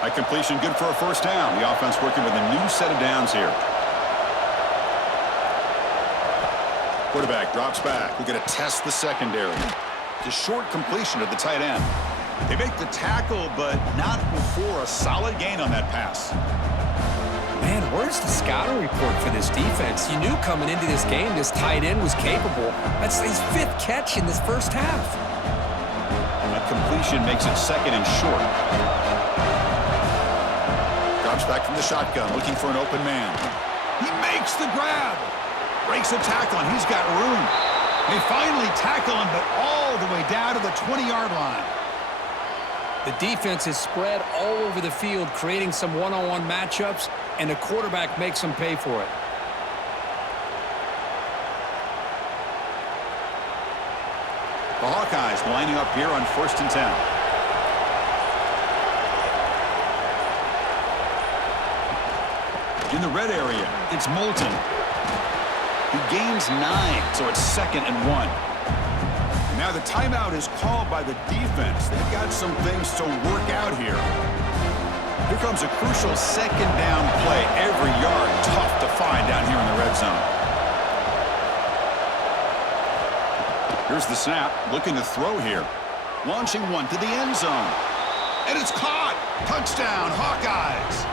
High completion, good for a first down. The offense working with a new set of downs here. Quarterback drops back. We're going to test the secondary. It's a short completion to the tight end. They make the tackle, but not before a solid gain on that pass. Man, where's the scouting report for this defense? You knew coming into this game this tight end was capable. That's his 5th catch in this first half. A completion makes it second and short. Drops back from the shotgun, looking for an open man. He makes the grab. Breaks a tackle, and he's got room. They finally tackle him, but all the way down to the 20-yard line. The defense is spread all over the field, creating some one-on-one matchups, and the quarterback makes them pay for it. The Hawkeyes lining up here on 1st and 10. In the red area, it's Moulton. He gains 9, so it's 2nd and 1. Now the timeout is called by the defense. They've got some things to work out here. Here comes a crucial 2nd down play. Every yard tough to find down here in the red zone. Here's the snap, looking to throw here. Launching one to the end zone. And it's caught. Touchdown, Hawkeyes.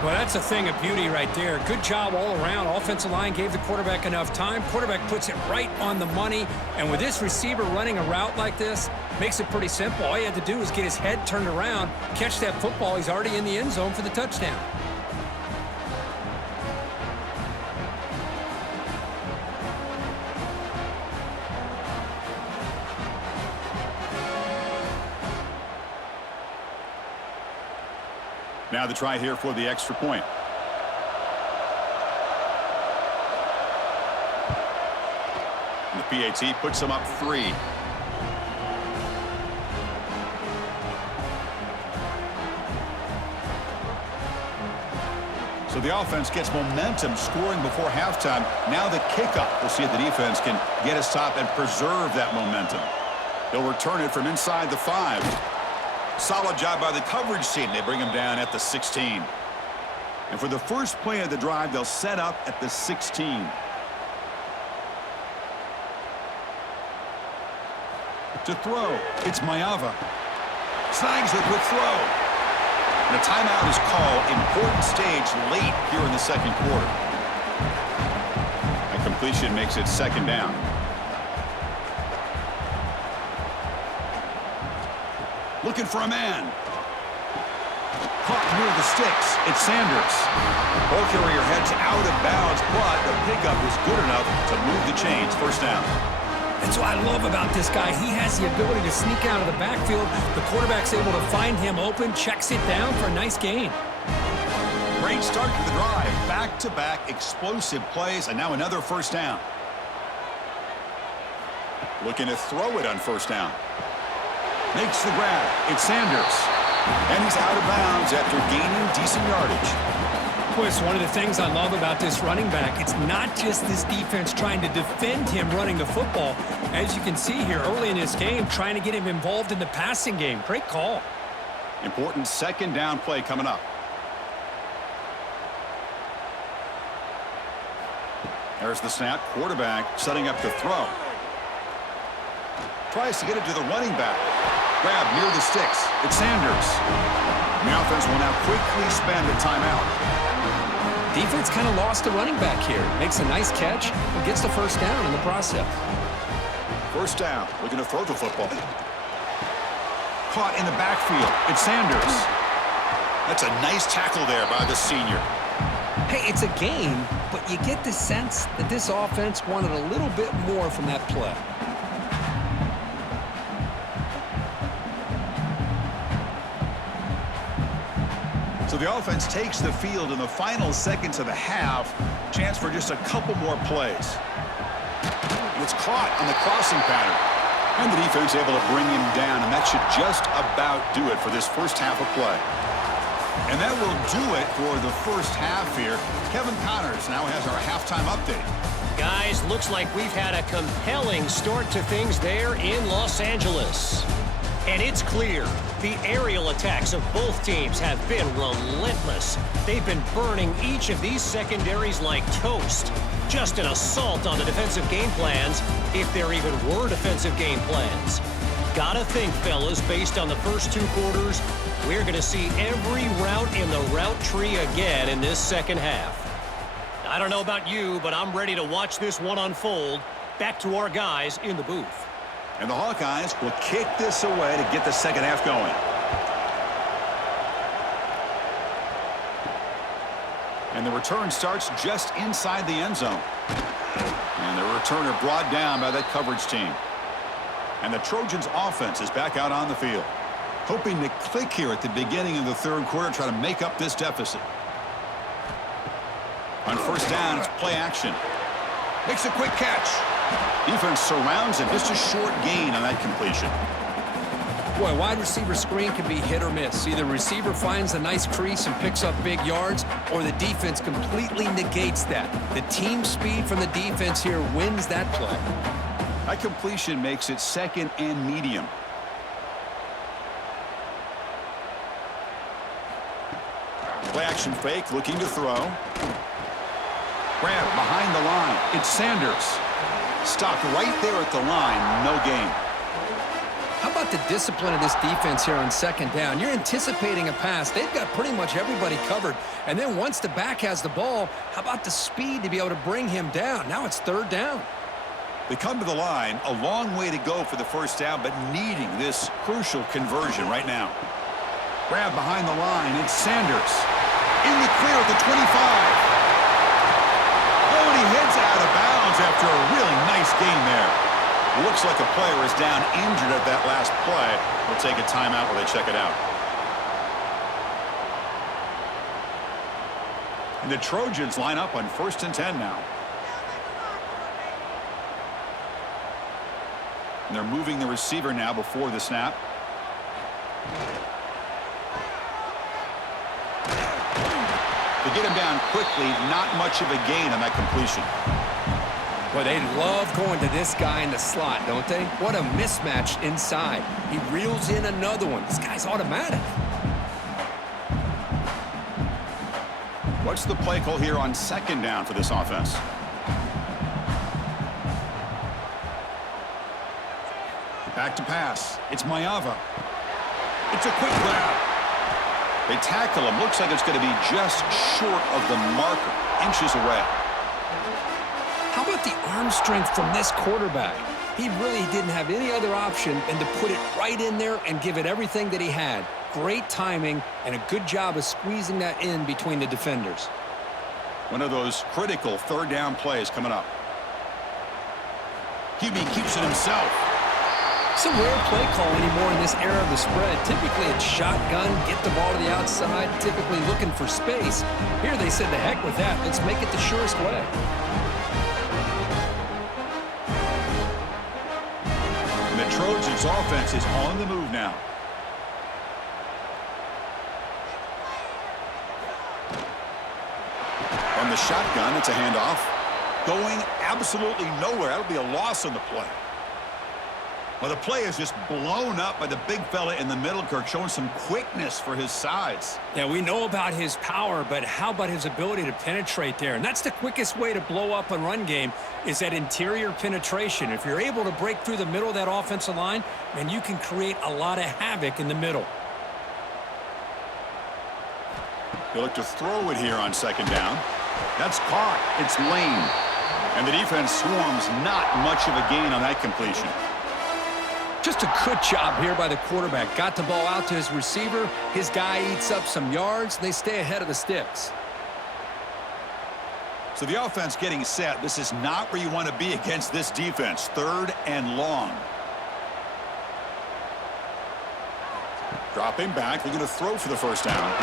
Well, that's a thing of beauty right there. Good job all around. Offensive line gave the quarterback enough time. Quarterback puts it right on the money. And with this receiver running a route like this, makes it pretty simple. All he had to do was get his head turned around, catch that football. He's already in the end zone for the touchdown. Now the try here for the extra point. And the PAT puts them up 3. So the offense gets momentum scoring before halftime. Now the kickoff. We'll see if the defense can get us top and preserve that momentum. They'll return it from inside the 5. Solid job by the coverage team. They bring him down at the 16. And for the first play of the drive, they'll set up at the 16. To throw, it's Mayava. Snags the quick throw. And a timeout is called. Important stage late here in the 2nd quarter. A completion makes it 2nd down. Looking for a man. Caught near the sticks. It's Sanders. Ball carrier heads out of bounds, but the pickup is good enough to move the chains. First down. That's what I love about this guy. He has the ability to sneak out of the backfield. The quarterback's able to find him open, checks it down for a nice gain. Great start to the drive. Back-to-back explosive plays, and now another first down. Looking to throw it on first down. Makes the grab. It's Sanders. And he's out of bounds after gaining decent yardage. Quist, one of the things I love about this running back, it's not just this defense trying to defend him running the football. As you can see here early in this game, trying to get him involved in the passing game. Great call. Important second down play coming up. There's the snap. Quarterback setting up the throw. Tries to get it to the running back. Grab near the sticks. It's Sanders. The offense will now quickly spend a timeout. Defense kind of lost the running back here. Makes a nice catch and gets the first down in the process. First down. Looking to throw the football. Caught in the backfield. It's Sanders. That's a nice tackle there by the senior. Hey, it's a game, but you get the sense that this offense wanted a little bit more from that play. So the offense takes the field in the final seconds of the half. Chance for just a couple more plays. And it's caught on the crossing pattern. And the defense able to bring him down, and that should just about do it for this first half of play. And that will do it for the first half here. Kevin Connors now has our halftime update. Guys, looks like we've had a compelling start to things there in Los Angeles. And it's clear the aerial attacks of both teams have been relentless. They've been burning each of these secondaries like toast. Just an assault on the defensive game plans, if there even were defensive game plans. Gotta think, fellas, based on the first two quarters, we're going to see every route in the route tree again in this second half. I don't know about you, but I'm ready to watch this one unfold. Back to our guys in the booth. And the Hawkeyes will kick this away to get the second half going. And the return starts just inside the end zone. And the returner brought down by that coverage team. And the Trojans offense is back out on the field. Hoping to click here at the beginning of the third quarter, try to make up this deficit. On first down, it's play action. Makes a quick catch. Defense surrounds him. Just a short gain on that completion. Boy, wide receiver screen can be hit or miss. Either receiver finds a nice crease and picks up big yards, or the defense completely negates that. The team speed from the defense here wins that play. That completion makes it second and medium. Play action fake, looking to throw. Grab behind the line. It's Sanders. Stopped right there at the line. No gain. How about the discipline of this defense here on second down? You're anticipating a pass. They've got pretty much everybody covered. And then once the back has the ball, how about the speed to be able to bring him down? Now it's third down. They come to the line. A long way to go for the first down, but needing this crucial conversion right now. Grab behind the line. It's Sanders. In the clear at the 25. Oh, and he heads out of bounds after a really nice gain there. Looks like a player is down injured at that last play. We'll take a timeout while they check it out. And the Trojans line up on 1st and 10 now. And they're moving the receiver now before the snap. To get him down quickly, not much of a gain on that completion. Well, they love going to this guy in the slot, don't they? What a mismatch inside. He reels in another one. This guy's automatic. What's the play call here on second down for this offense? Back to pass. It's Mayava. It's a quick grab. They tackle him. Looks like it's going to be just short of the marker. Inches away. How about the arm strength from this quarterback? He really didn't have any other option than to put it right in there and give it everything that he had. Great timing and a good job of squeezing that in between the defenders. One of those critical third down plays coming up. QB keeps it himself. It's a rare play call anymore in this era of the spread. Typically it's shotgun, get the ball to the outside, typically looking for space. Here they said, the heck with that. Let's make it the surest way. And the Trojans offense is on the move now. shotgun. It's a handoff. Going absolutely nowhere. That'll be a loss on the play. Well, the play is just blown up by the big fella in the middle, Kirk, showing some quickness for his size. Yeah, we know about his power, but how about his ability to penetrate there? And that's the quickest way to blow up a run game is that interior penetration. If you're able to break through the middle of that offensive line, then you can create a lot of havoc in the middle. They look to throw it here on second down. That's caught. It's Lane. And the defense swarms not much of a gain on that completion. Just a good job here by the quarterback. Got the ball out to his receiver. His guy eats up some yards. They stay ahead of the sticks. So the offense getting set. This is not where you want to be against this defense. 3rd and long. Dropping back. They're going to throw for the first down.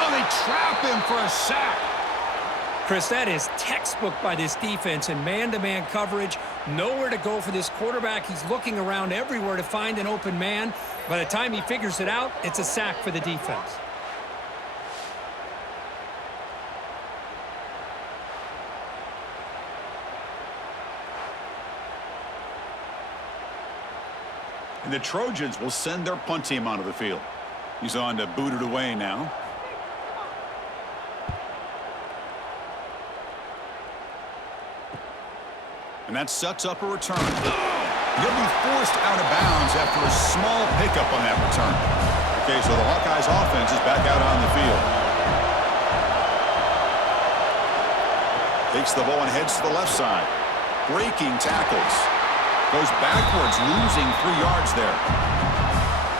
Oh, they trap him for a sack. Chris, that is textbook by this defense in man-to-man coverage. Nowhere to go for this quarterback. He's looking around everywhere to find an open man. By the time he figures it out, it's a sack for the defense. And the Trojans will send their punt team onto the field. He's on to boot it away now. And that sets up a return. He'll be forced out of bounds after a small pickup on that return. Okay, so the Hawkeyes offense is back out on the field. Takes the ball and heads to the left side. Breaking tackles. Goes backwards, losing 3 yards there.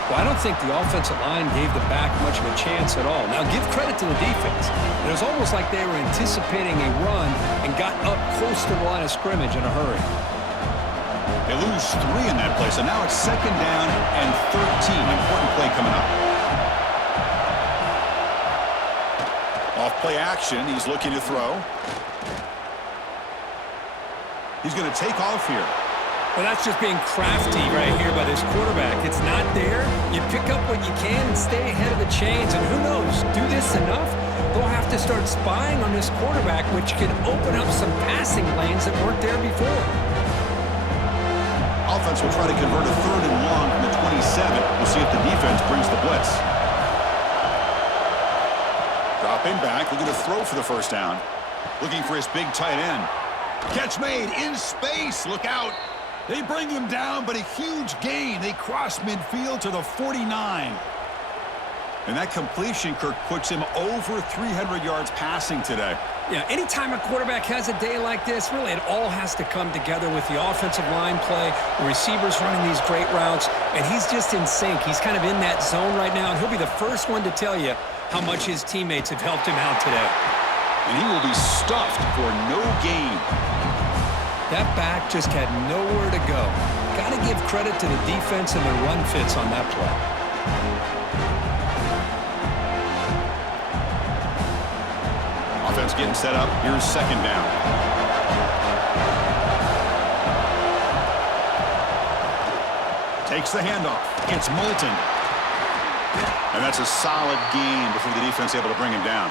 Well, I don't think the offensive line gave the back much of a chance at all. Now, give credit to the defense. It was almost like they were anticipating a run and got up close to the line of scrimmage in a hurry. They lose 3 in that play, so now it's 2nd down and 13. Important play coming up. Off play action. He's looking to throw. He's going to take off here. Well, that's just being crafty right here by this quarterback. It's not there. You pick up what you can and stay ahead of the chains. And who knows, do this enough, they'll have to start spying on this quarterback, which can open up some passing lanes that weren't there before. Offense will try to convert a 3rd and long from the 27. We'll see if the defense brings the blitz. Dropping back, looking to throw for the first down. Looking for his big tight end. Catch made in space. Look out. They bring him down, but a huge gain. They cross midfield to the 49. And that completion, Kirk, puts him over 300 yards passing today. Yeah, anytime a quarterback has a day like this, really it all has to come together with the offensive line play, the receivers running these great routes, and he's just in sync. He's kind of in that zone right now, and he'll be the first one to tell you how much his teammates have helped him out today. And he will be stuffed for no gain. That back just had nowhere to go. Got to give credit to the defense and their run fits on that play. Offense getting set up. Here's 2nd down. Takes the handoff. It's Moulton. And that's a solid gain before the defense able to bring him down.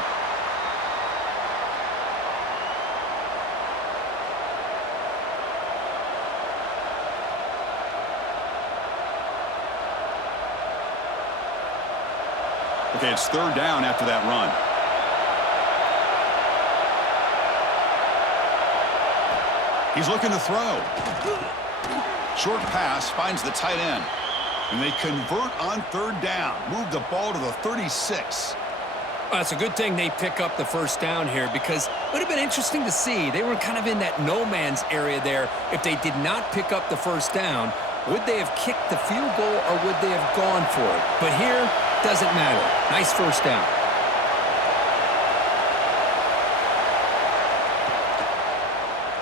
Okay, it's 3rd down after that run. He's looking to throw. Short pass finds the tight end. And they convert on 3rd down. Move the ball to the 36. Well, it's a good thing they pick up the first down here because it would have been interesting to see. They were kind of in that no man's area there. If they did not pick up the first down, would they have kicked the field goal or would they have gone for it? But here, doesn't matter. Nice first down.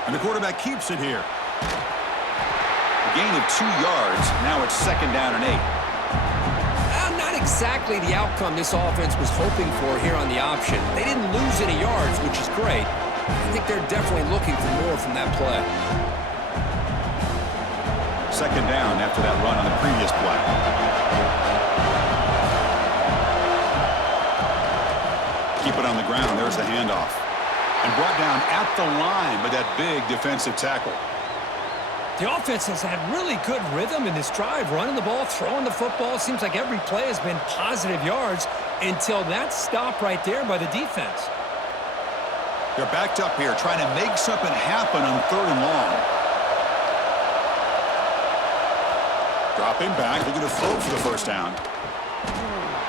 And the quarterback keeps it here. A gain of 2 yards. Now it's 2nd down and 8. Not exactly the outcome this offense was hoping for here on the option. They didn't lose any yards, which is great. I think they're definitely looking for more from that play. 2nd down after that run on the previous play. keep it on the ground. There's the handoff. And brought down at the line with that big defensive tackle. The offense has had really good rhythm in this drive, running the ball, throwing the football. Seems like every play has been positive yards until that stop right there by the defense. They're backed up here trying to make something happen on 3rd and long. Dropping back, looking to throw for the first down.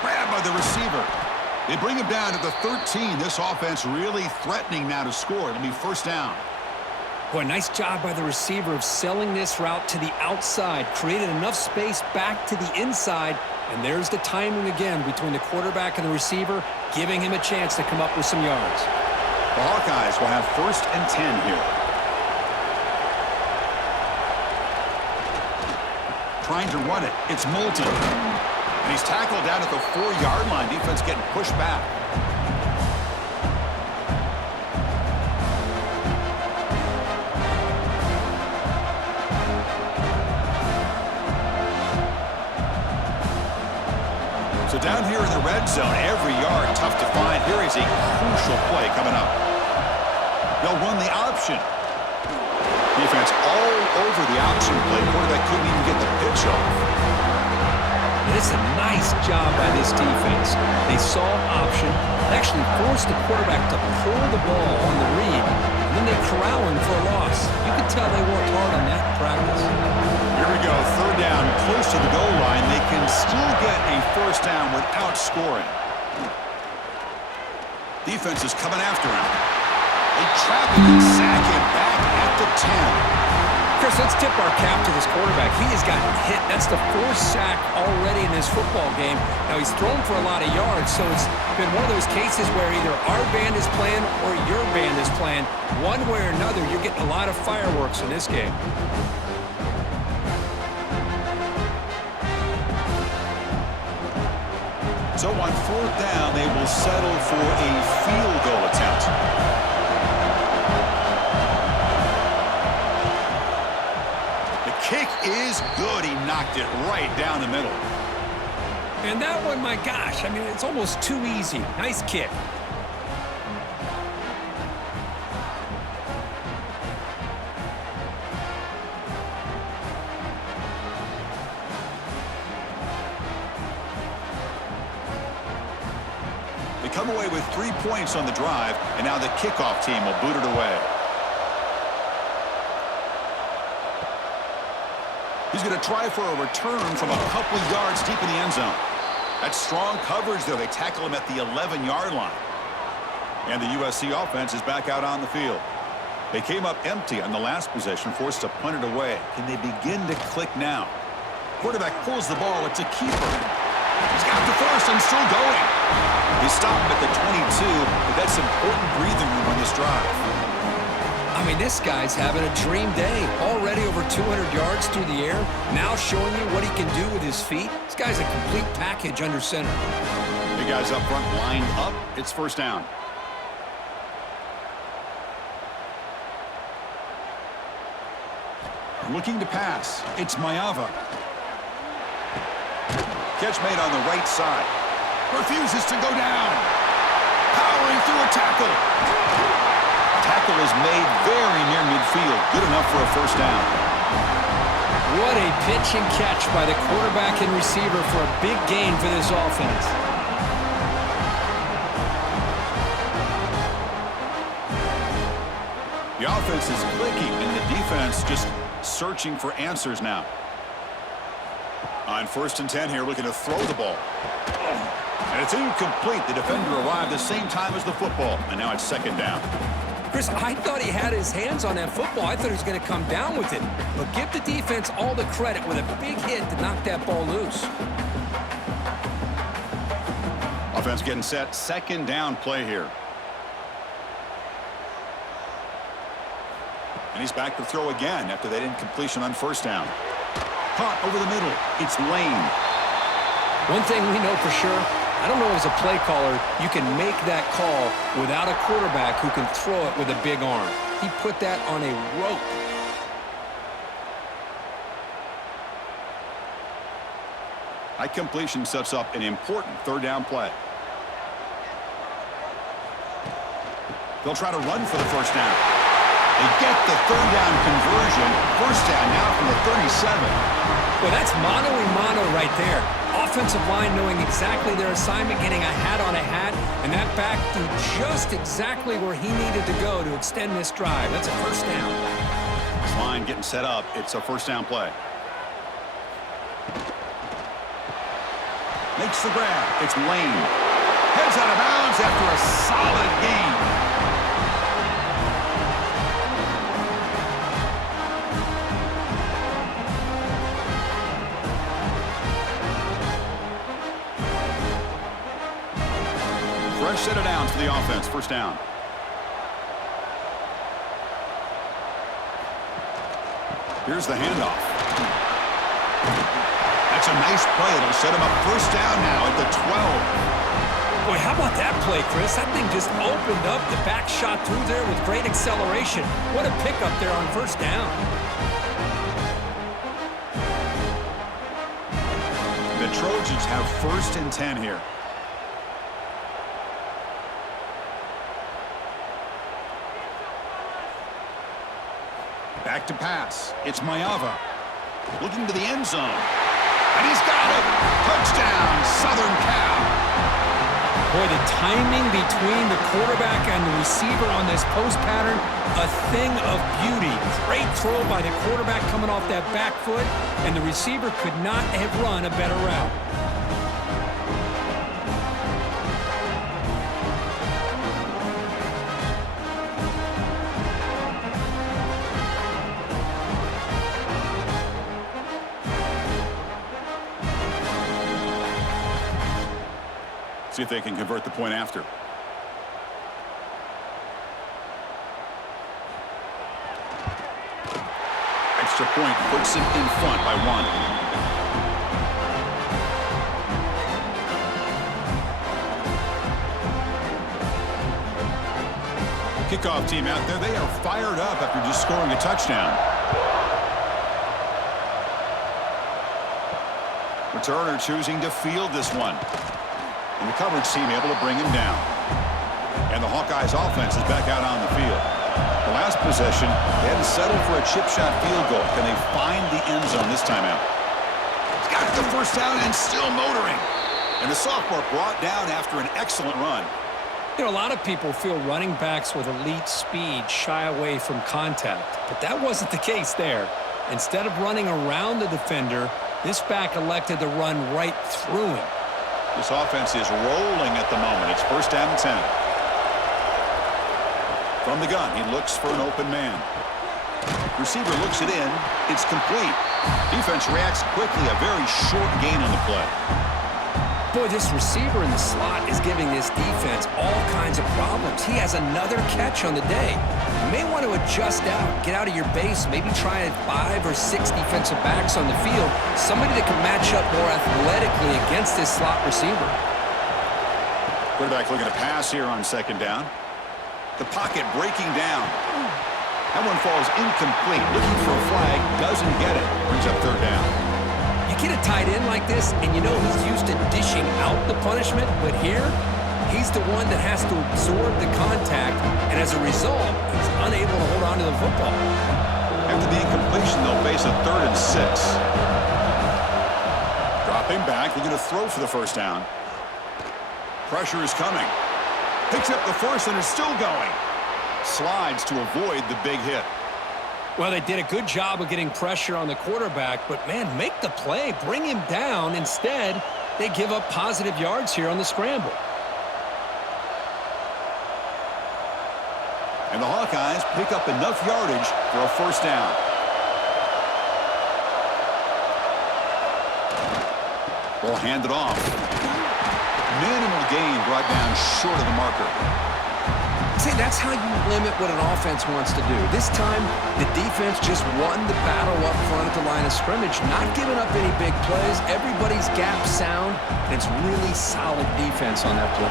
Grabbed by the receiver. They bring him down to the 13. This offense really threatening now to score. It'll be first down. Boy, nice job by the receiver of selling this route to the outside. Created enough space back to the inside. And there's the timing again between the quarterback and the receiver, giving him a chance to come up with some yards. The Hawkeyes will have 1st and 10 here. Trying to run it. It's Moulton. And he's tackled down at the 4-yard line. Defense getting pushed back. So down here in the red zone, every yard tough to find. Here is a crucial play coming up. They'll run the option. Defense all over the option play. Quarterback couldn't even get the pitch off. It's a nice job by this defense. They saw option, actually forced the quarterback to pull the ball on the read, and then they corral him for a loss. You can tell they worked hard on that in practice. Here we go, 3rd down, close to the goal line. They can still get a first down without scoring. Defense is coming after him. They trap him and sack him back at the 10. Chris, let's tip our cap to this quarterback. He has gotten hit. That's the 4th sack already in this football game. Now, he's thrown for a lot of yards, so it's been one of those cases where either our band is playing or your band is playing. One way or another, you're getting a lot of fireworks in this game. So on 4th down, they will settle for a field goal attempt. Kick is good. He knocked it right down the middle. And that one, my gosh, I mean, it's almost too easy. Nice kick. They come away with 3 points on the drive, and now the kickoff team will boot it away. He's going to try for a return from a couple yards deep in the end zone. That's strong coverage, though. They tackle him at the 11-yard line. And the USC offense is back out on the field. They came up empty on the last possession, forced to punt it away. Can they begin to click now? Quarterback pulls the ball. It's a keeper. He's got the first and still going. He stopped him at the 22, but that's important breathing room on this drive. I mean, this guy's having a dream day. Already over 200 yards through the air. Now showing you what he can do with his feet. This guy's a complete package under center. Big guys up front lined up. It's first down. Looking to pass. It's Mayava. Catch made on the right side. Refuses to go down. Powering through a tackle. Tackle is made very near midfield. Good enough for a first down. What a pitch and catch by the quarterback and receiver for a big gain for this offense. The offense is clicking, and the defense just searching for answers now. On 1st and 10 here, looking to throw the ball. And it's incomplete. The defender arrived the same time as the football, and now it's 2nd down. Chris, I thought he had his hands on that football. I thought he was going to come down with it. But give the defense all the credit with a big hit to knock that ball loose. Offense getting set. 2nd down play here. And he's back to throw again after that incompletion on 1st down. Caught over the middle. It's Lane. One thing we know for sure, I don't know as a play caller, you can make that call without a quarterback who can throw it with a big arm. He put that on a rope. That completion sets up an important 3rd down play. They'll try to run for the first down. They get the third down conversion. First down now from the 37. Well, that's mano-a-mano right there. Offensive line knowing exactly their assignment, getting a hat on a hat, and that back threw just exactly where he needed to go to extend this drive. That's a first down. This line getting set up. It's a first down play. Makes the grab. It's Lane. Heads out of bounds after a solid gain. Fresh set of downs for the offense. First down. Here's the handoff. That's a nice play. It'll set him up first down now at the 12. Boy, how about that play, Chris? That thing just opened up. The back shot through there with great acceleration. What a pickup there on first down. The Trojans have first and 10 here. Back to pass. It's Mayava. Looking to the end zone. And he's got it. Touchdown, Southern Cal. Boy, the timing between the quarterback and the receiver on this post pattern, a thing of beauty. Great throw by the quarterback coming off that back foot, and the receiver could not have run a better route. See if they can convert the point after. Extra point puts it in front by 1. Kickoff team out there, they are fired up after just scoring a touchdown. Returner choosing to field this one. And the coverage team able to bring him down. And the Hawkeyes offense is back out on the field. The last possession, they had to settle for a chip shot field goal. Can they find the end zone this time out? He's got the first down and still motoring. And the sophomore brought down after an excellent run. You know, a lot of people feel running backs with elite speed shy away from contact. But that wasn't the case there. Instead of running around the defender, this back elected to run right through him. This offense is rolling at the moment. It's first down and 10. From the gun, he looks for an open man. Receiver looks it in. It's complete. Defense reacts quickly. A very short gain on the play. Boy, this receiver in the slot is giving this defense all kinds of problems. He has another catch on the day. You may want to adjust out, get out of your base, maybe try 5 or 6 defensive backs on the field, somebody that can match up more athletically against this slot receiver. Quarterback looking to pass here on second down. The pocket breaking down. That one falls incomplete. Looking for a flag, doesn't get it. Brings up third down. You get a tight end like this, and you know he's used to dishing out the punishment, but here, he's the one that has to absorb the contact, and as a result, he's unable to hold on to the football. After the incompletion, they'll face a 3rd and 6. Dropping back, looking to throw for the first down. Pressure is coming. Picks up the first and is still going. Slides to avoid the big hit. Well, they did a good job of getting pressure on the quarterback, but, man, make the play. Bring him down. Instead, they give up positive yards here on the scramble. And the Hawkeyes pick up enough yardage for a first down. Ball handed off. Minimal gain brought down short of the marker. See, that's how you limit what an offense wants to do. This time, the defense just won the battle up front at the line of scrimmage, not giving up any big plays. Everybody's gap sound, and it's really solid defense on that play.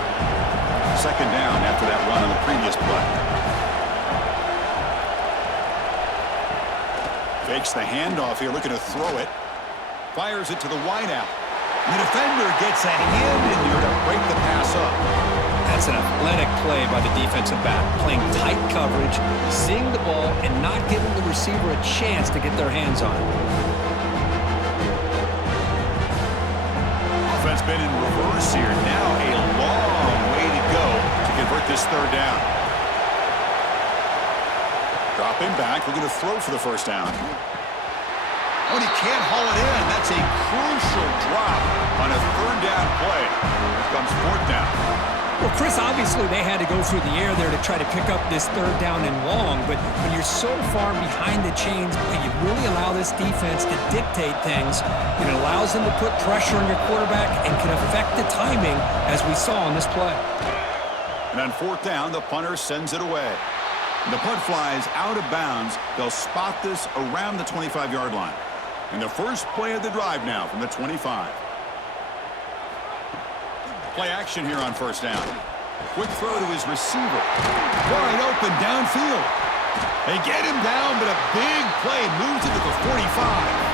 Second down after that run on the previous play. Fakes the handoff here, looking to throw it. Fires it to the wideout. The defender gets a hand in there to break the pass up. That's an athletic play by the defensive back, playing tight coverage, seeing the ball, and not giving the receiver a chance to get their hands on it. Offense been in reverse here. Now a long way to go to convert this third down. Dropping back, looking to throw for the first down. Oh, and he can't haul it in. That's a crucial drop on a third down play. Here comes fourth down. Well, Chris, obviously they had to go through the air there to try to pick up this third down and long, but when you're so far behind the chains, you really allow this defense to dictate things. It allows them to put pressure on your quarterback and can affect the timing, as we saw on this play. And on fourth down, the punter sends it away. The punt flies out of bounds. They'll spot this around the 25-yard line. And the first play of the drive now from the 25. Play action here on first down. Quick throw to his receiver. Wide open downfield. They get him down, but a big play moves into the 45.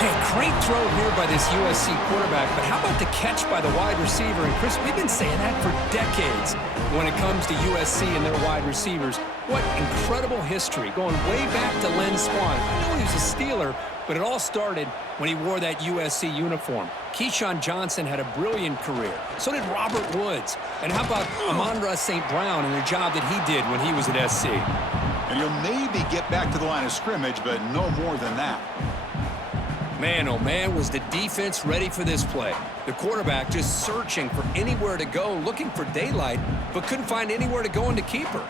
Hey, great throw here by this USC quarterback, but how about the catch by the wide receiver? And Chris, we've been saying that for decades when it comes to USC and their wide receivers. What incredible history, going way back to Len Swan. I know he was a Steeler, but it all started when he wore that USC uniform. Keyshawn Johnson had a brilliant career. So did Robert Woods. And how about Amon-Ra St. Brown and the job that he did when he was at SC? And he'll maybe get back to the line of scrimmage, but no more than that. Man, oh man, was the defense ready for this play. The quarterback just searching for anywhere to go, looking for daylight, but couldn't find anywhere to go into keeper.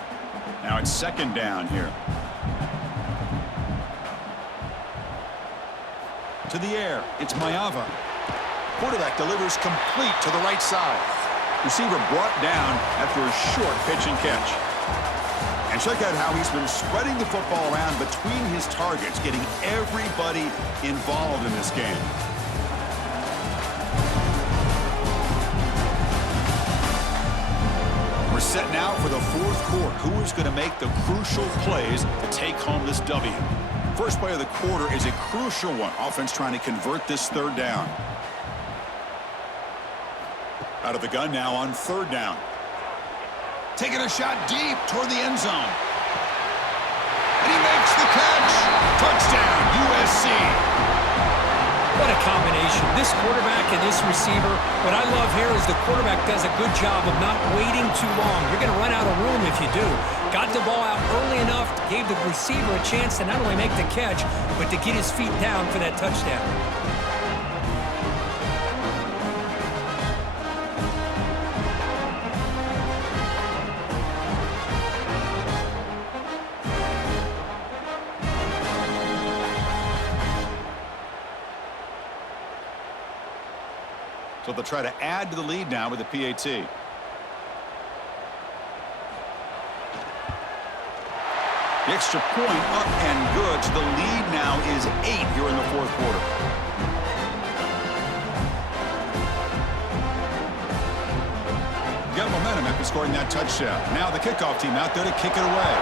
Now it's second down here. To the air, it's Mayava. Quarterback delivers complete to the right side. Receiver brought down after a short pitch and catch. And check out how he's been spreading the football around between his targets, getting everybody involved in this game. We're set now for the fourth quarter. Who is going to make the crucial plays to take home this W? First play of the quarter is a crucial one. Offense trying to convert this third down. Out of the gun now on third down. Taking a shot deep toward the end zone. And he makes the catch. Touchdown, USC. What a combination. This quarterback and this receiver. What I love here is the quarterback does a good job of not waiting too long. You're going to run out of room if you do. Got the ball out early enough, gave the receiver a chance to not only make the catch, but to get his feet down for that touchdown. So they'll try to add to the lead now with the PAT. The extra point up and good. So the lead now is 8 here in the fourth quarter. Got momentum after scoring that touchdown. Now the kickoff team out there to kick it away.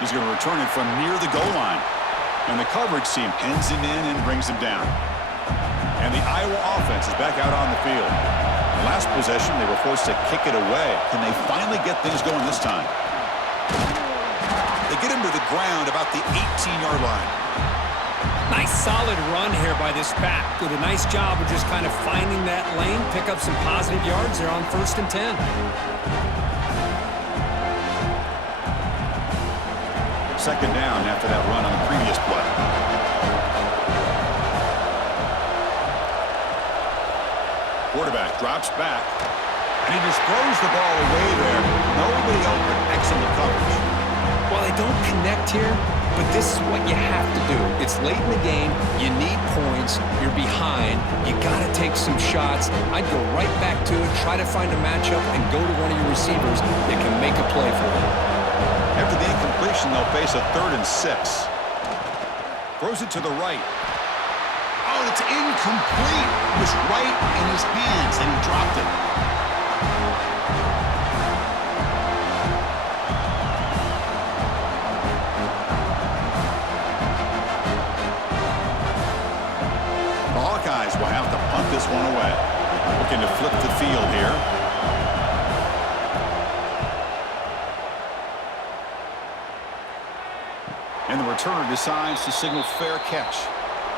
He's going to return it from near the goal line. And the coverage team pins him in and brings him down. And the Iowa offense is back out on the field. Last possession, they were forced to kick it away. Can they finally get things going this time? They get him to the ground about the 18-yard line. Nice solid run here by this back. Did a nice job of just kind of finding that lane, pick up some positive yards there on 1st and 10. Second down after that run on the previous play. Quarterback drops back, and he just throws the ball away there. Nobody open. Excellent coverage. Well, they don't connect here, but this is what you have to do. It's late in the game. You need points. You're behind. You got to take some shots. I'd go right back to it, try to find a matchup, and go to one of your receivers that can make a play for you. After the incompletion, they'll face a 3rd and 6. Throws it to the right. Oh, and it's incomplete. It was right in his hands, and he dropped it. The Hawkeyes will have to punt this one away. And the returner decides to signal fair catch.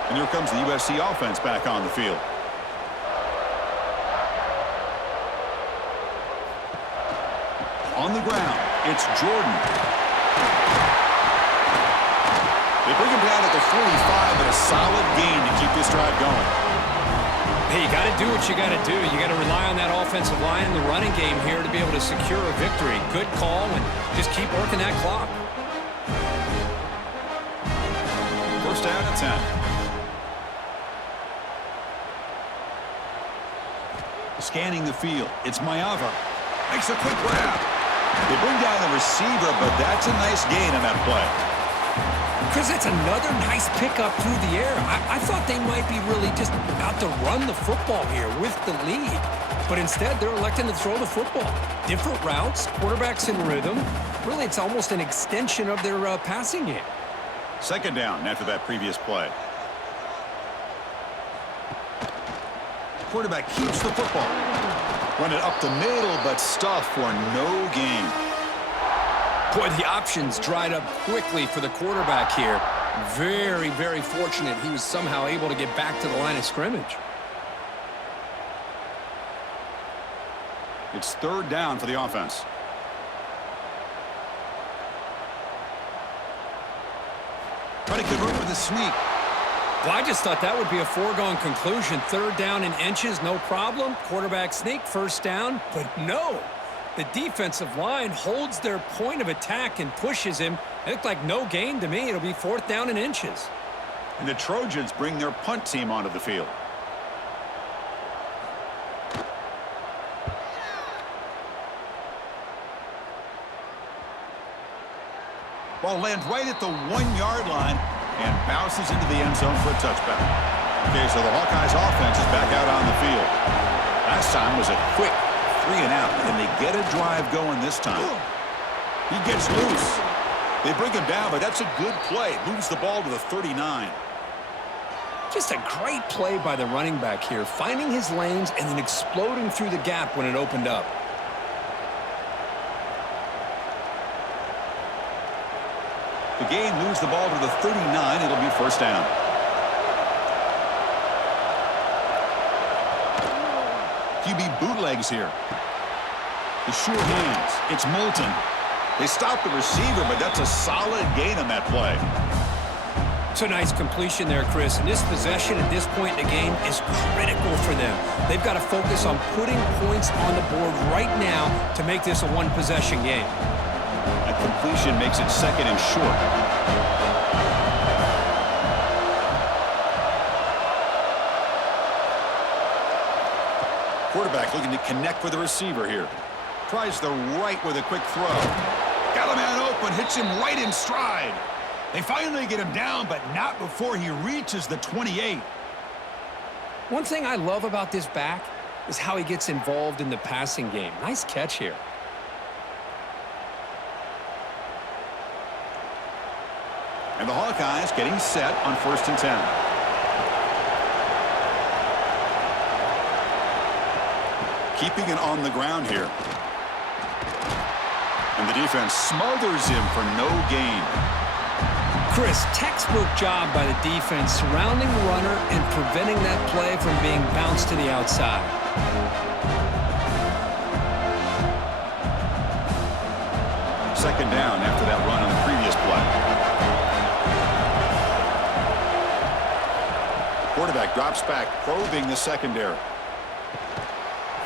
And here comes the USC offense back on the field. On the ground, it's Jordan. They bring him down at the 45, but a solid gain to keep this drive going. Hey, you got to do what you got to do. You got to rely on that offensive line and the running game here to be able to secure a victory. Good call, and just keep working that clock. First down at 10. Scanning the field. It's Mayava. Makes a quick grab. They bring down the receiver, but that's a nice gain on that play. Chris, that's another nice pickup through the air. I thought they might be really just out to run the football here with the lead. But instead, they're electing to throw the football. Different routes, quarterbacks in rhythm. Really, it's almost an extension of their passing game. Second down after that previous play. Quarterback keeps the football. Run it up the middle, but stuffed for no gain. Boy, the options dried up quickly for the quarterback here. Very, very fortunate he was somehow able to get back to the line of scrimmage. It's third down for the offense. Trying to convert with a sneak. Well, I just thought that would be a foregone conclusion. Third down in inches, no problem. Quarterback sneak, first down. But no, the defensive line holds their point of attack and pushes him. It looked like no gain to me. It'll be fourth down in inches. And the Trojans bring their punt team onto the field. Ball lands right at the 1-yard line and bounces into the end zone for a touchback. Okay, so the Hawkeyes offense is back out on the field. Last time was a quick 3-and-out, and they get a drive going this time. He gets loose. They bring him down, but that's a good play. Moves the ball to the 39. Just a great play by the running back here, finding his lanes and then exploding through the gap when it opened up. The game moves the ball to the 39. It'll be first down. QB bootlegs here. The sure hands. It's Moulton. They stop the receiver, but that's a solid gain on that play. It's a nice completion there, Chris. And this possession at this point in the game is critical for them. They've got to focus on putting points on the board right now to make this a one-possession game. That completion makes it second and short. Quarterback looking to connect with the receiver here. Tries the right with a quick throw. Got a man open, hits him right in stride. They finally get him down, but not before he reaches the 28. One thing I love about this back is how he gets involved in the passing game. Nice catch here. And the Hawkeyes getting set on first and 10. Keeping it on the ground here. And the defense smothers him for no gain. Chris, textbook job by the defense surrounding the runner and preventing that play from being bounced to the outside. Second down after that run on the previous play. Quarterback drops back, probing the secondary.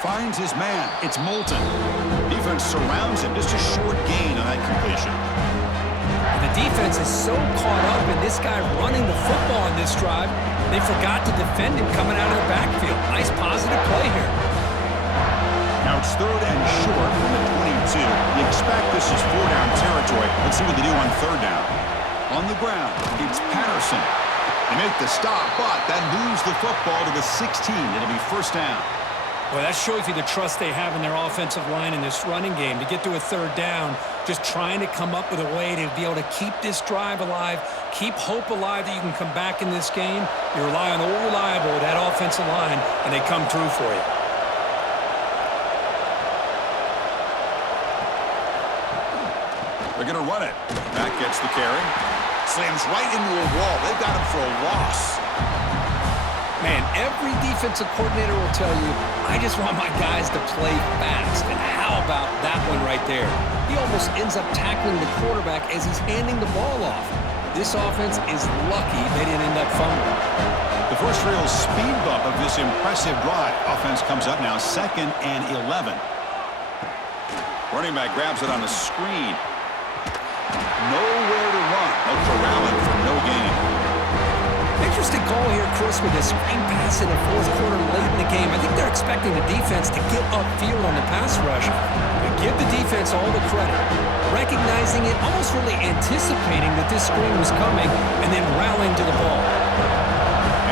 Finds his man. It's Moulton. Defense surrounds him. Just a short gain on that completion. The defense is so caught up in this guy running the football in this drive, they forgot to defend him coming out of the backfield. Nice positive play here. Now it's third and short from the 22. You expect this is four-down territory. Let's see what they do on third down. On the ground, it's Patterson. They make the stop, but that moves the football to the 16. It'll be first down. Well, that shows you the trust they have in their offensive line in this running game. To get to a third down, just trying to come up with a way to be able to keep this drive alive, keep hope alive that you can come back in this game. You rely on old reliable, that offensive line, and they come through for you. They're going to run it. Mack gets the carry. Slams right into a wall. They've got him for a loss. Man, every defensive coordinator will tell you, I just want my guys to play fast. And how about that one right there? He almost ends up tackling the quarterback as he's handing the ball off. This offense is lucky they didn't end up fumbling. The first real speed bump of this impressive drive. Offense comes up now 2nd and 11. Running back grabs it on the screen. Nowhere to run. They'll corral it for no gain. Interesting call here, Chris, with this screen pass in the fourth quarter late in the game. I think they're expecting the defense to get upfield on the pass rush. But give the defense all the credit. Recognizing it, almost really anticipating that this screen was coming, and then rallying to the ball.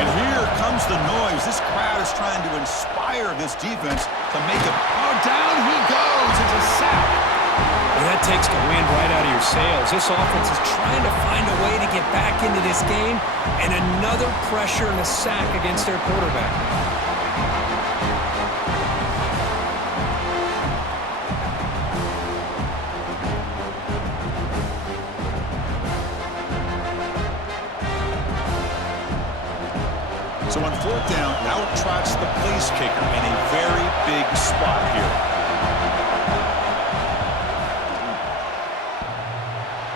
And here comes the noise. This crowd is trying to inspire this defense to make it. Oh, down he goes. It's a sack. Well, that takes the wind right out of your sails. This offense is trying to find a way to get back into this game, and another pressure and a sack against their quarterback. So on 4th down, out trots the place kicker in a very big spot here.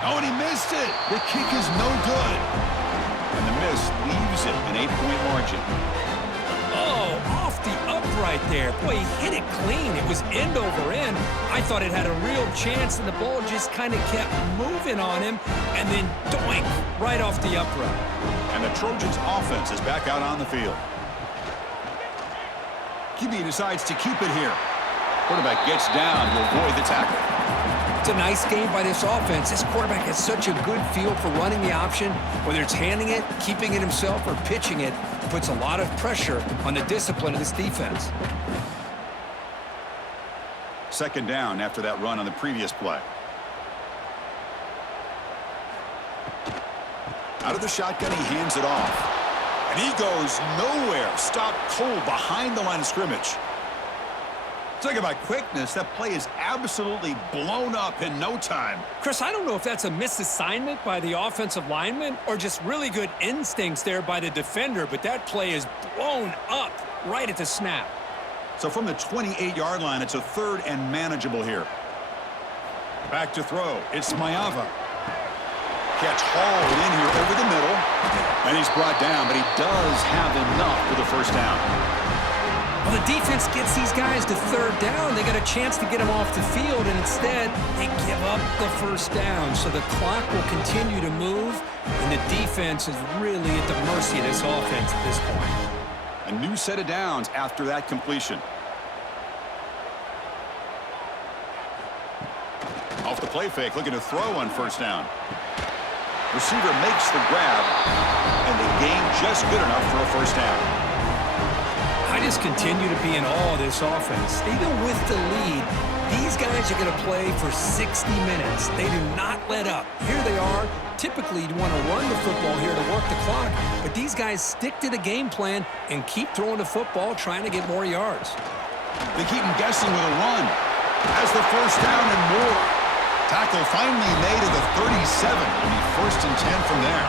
Oh, and he missed it. The kick is no good. And the miss leaves it an 8-point margin. Oh, off the upright there. Boy, he hit it clean. It was end over end. I thought it had a real chance, and the ball just kind of kept moving on him, and then doink, right off the upright. And the Trojans' offense is back out on the field. QB decides to keep it here. Quarterback gets down to avoid the tackle. It's a nice game by this offense. This quarterback has such a good feel for running the option. Whether it's handing it, keeping it himself, or pitching it, puts a lot of pressure on the discipline of this defense. 2nd down after that run on the previous play. Out of the shotgun, he hands it off. And he goes nowhere. Stopped cold behind the line of scrimmage. Talk about quickness. That play is absolutely blown up in no time. Chris, I don't know if that's a misassignment by the offensive lineman or just really good instincts there by the defender, but that play is blown up right at the snap. So from the 28-yard line, it's a 3rd and manageable here. Back to throw. It's Mayava. Catch hauled in here over the middle. And he's brought down, but he does have enough for the first down. Well, the defense gets these guys to 3rd down. They got a chance to get them off the field, and instead they give up the first down. So the clock will continue to move, and the defense is really at the mercy of this offense at this point. A new set of downs after that completion. Off the play fake, looking to throw on 1st down. Receiver makes the grab, and the game just good enough for a 1st down. I just continue to be in awe of this offense. Even with the lead, these guys are going to play for 60 minutes. They do not let up. Here they are. Typically, you want to run the football here to work the clock, but these guys stick to the game plan and keep throwing the football, trying to get more yards. They keep him guessing with a run. Has the 1st down and more. Tackle finally made at the 37. It'll be 1st and 10 from there.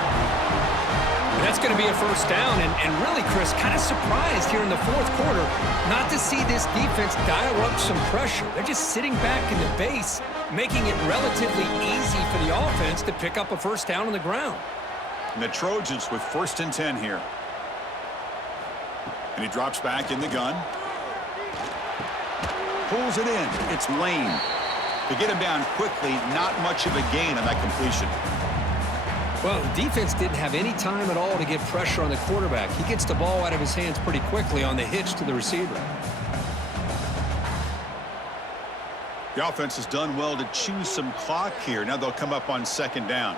That's going to be a 1st down, and really, Chris, kind of surprised here in the 4th quarter not to see this defense dial up some pressure. They're just sitting back in the base, making it relatively easy for the offense to pick up a 1st down on the ground. And the Trojans with 1st and 10 here. And he drops back in the gun. Pulls it in. It's Lane. To get him down quickly, not much of a gain on that completion. Well, the defense didn't have any time at all to get pressure on the quarterback. He gets the ball out of his hands pretty quickly on the hitch to the receiver. The offense has done well to choose some clock here. Now they'll come up on 2nd down.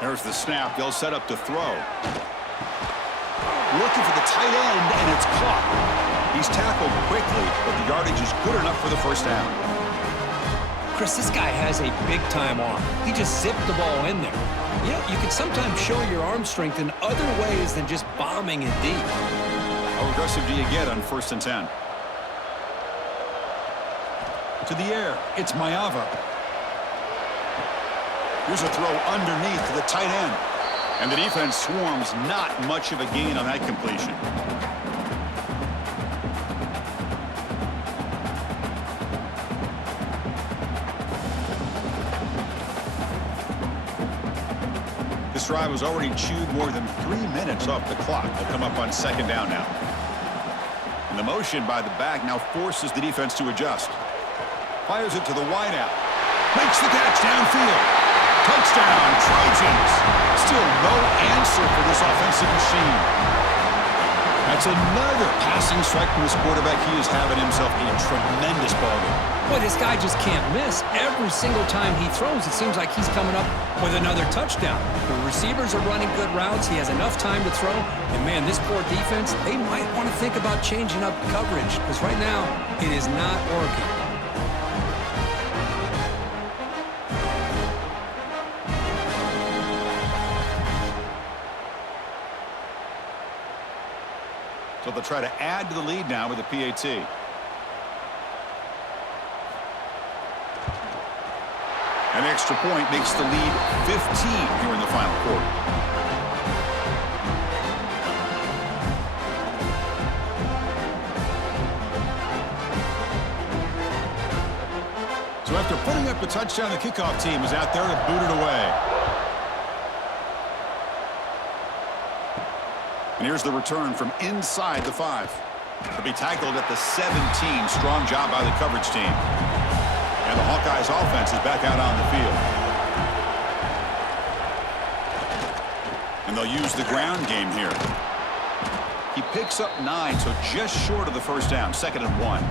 There's the snap. They'll set up to throw. Looking for the tight end, and it's caught. He's tackled quickly, but the yardage is good enough for the 1st down. Chris, this guy has a big-time arm. He just zipped the ball in there. You know, you can sometimes show your arm strength in other ways than just bombing it deep. How aggressive do you get on 1st and 10? To the air. It's Mayava. Here's a throw underneath to the tight end. And the defense swarms, not much of a gain on that completion. This drive has already chewed more than 3 minutes off the clock. They'll come up on second down now. And the motion by the back now forces the defense to adjust. Fires it to the wideout. Makes the catch downfield. Touchdown, Trojans. Still no answer for this offensive machine. That's another passing strike from this quarterback. He is having himself a tremendous ballgame. Boy, this guy just can't miss. Every single time he throws, it seems like he's coming up with another touchdown. The receivers are running good routes. He has enough time to throw. And, man, this poor defense, they might want to think about changing up coverage because right now it is not working. So they'll try to add to the lead now with a PAT. An extra point makes the lead 15 here in the final quarter. So after putting up the touchdown, the kickoff team is out there to boot it away. And here's the return from inside the 5. He'll be tackled at the 17. Strong job by the coverage team. And the Hawkeyes offense is back out on the field. And they'll use the ground game here. He picks up 9, so just short of the first down. 2nd and 1.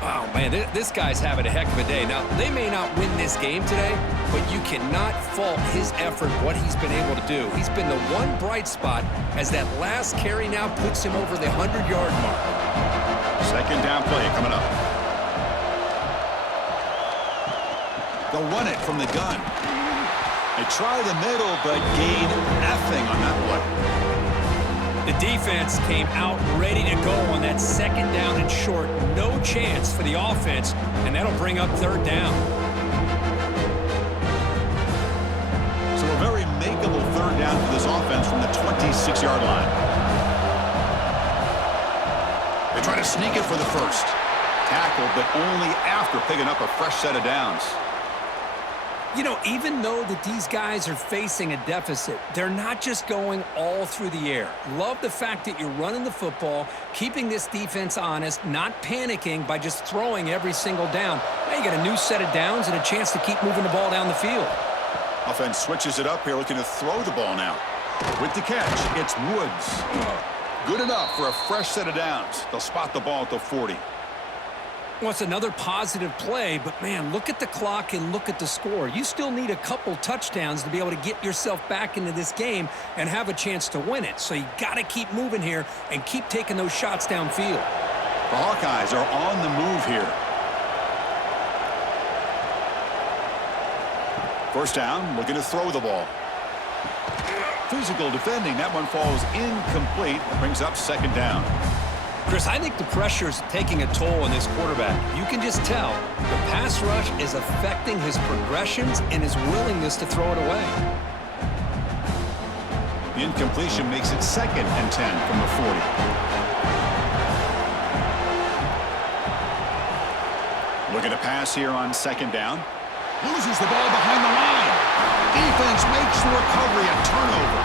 Wow, man, this guy's having a heck of a day. Now, they may not win this game today, but you cannot fault his effort, what he's been able to do. He's been the one bright spot as that last carry now puts him over the 100-yard mark. 2nd down play coming up. They'll run it from the gun. They try the middle, but gain nothing on that play. The defense came out ready to go on that 2nd down and short. No chance for the offense, and that'll bring up 3rd down. So a very makeable 3rd down for this offense from the 26-yard line. They try to sneak it for the first. Tackle, but only after picking up a fresh set of downs. You know, even though that these guys are facing a deficit, they're not just going all through the air. Love the fact that you're running the football, keeping this defense honest, not panicking by just throwing every single down. Now you got a new set of downs and a chance to keep moving the ball down the field. Offense switches it up here, looking to throw the ball now. With the catch, it's Woods. Good enough for a fresh set of downs. They'll spot the ball at the 40. Well, it's another positive play, but, man, look at the clock and look at the score. You still need a couple touchdowns to be able to get yourself back into this game and have a chance to win it. So you got to keep moving here and keep taking those shots downfield. The Hawkeyes are on the move here. 1st down, looking to throw the ball. Physical defending. That one falls incomplete. Brings up 2nd down. Chris, I think the pressure is taking a toll on this quarterback. You can just tell the pass rush is affecting his progressions and his willingness to throw it away. The incompletion makes it 2nd and 10 from the 40. Looking to pass here on 2nd down. Loses the ball behind the line. Defense makes the recovery, a turnover.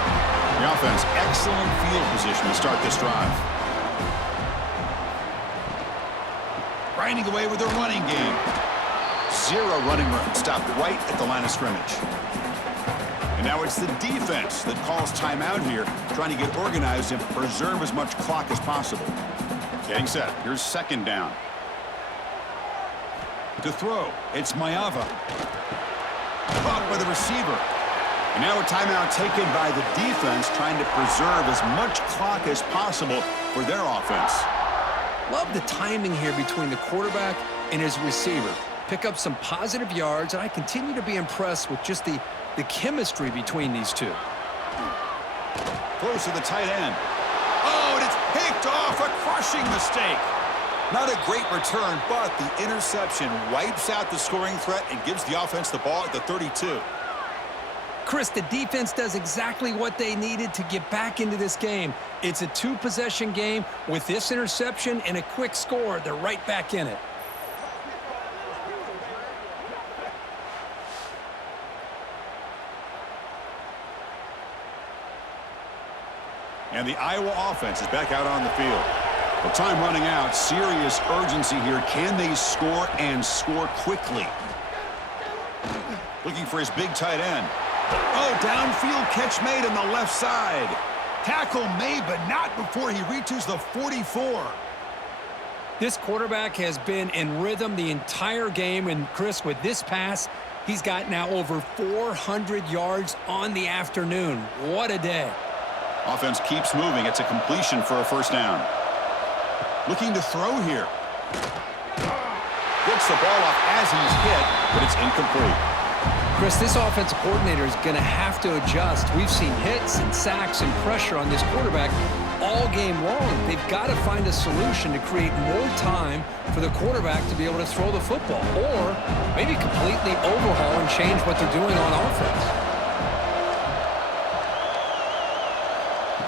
The offense, excellent field position to start this drive. Grinding away with their running game. 0 running room. Stopped right at the line of scrimmage. And now it's the defense that calls timeout here, trying to get organized and preserve as much clock as possible. Getting set. Here's 2nd down. To throw, it's Mayava. Caught by the receiver. And now a timeout taken by the defense, trying to preserve as much clock as possible for their offense. Love the timing here between the quarterback and his receiver. Pick up some positive yards, and I continue to be impressed with just the chemistry between these two. Close to the tight end. Oh, and it's picked off. A crushing mistake. Not a great return, but the interception wipes out the scoring threat and gives the offense the ball at the 32. Chris, the defense does exactly what they needed to get back into this game. It's a two-possession game. With this interception and a quick score, they're right back in it. And the Iowa offense is back out on the field. With time running out, serious urgency here. Can they score and score quickly? Looking for his big tight end. Oh, downfield catch made on the left side. Tackle made, but not before he reaches the 44. This quarterback has been in rhythm the entire game, and Chris, with this pass, he's got now over 400 yards on the afternoon. What a day. Offense keeps moving. It's a completion for a first down. Looking to throw here. Gets the ball off as he's hit, but it's incomplete. Chris, this offensive coordinator is going to have to adjust. We've seen hits and sacks and pressure on this quarterback all game long. They've got to find a solution to create more time for the quarterback to be able to throw the football, or maybe completely overhaul and change what they're doing on offense.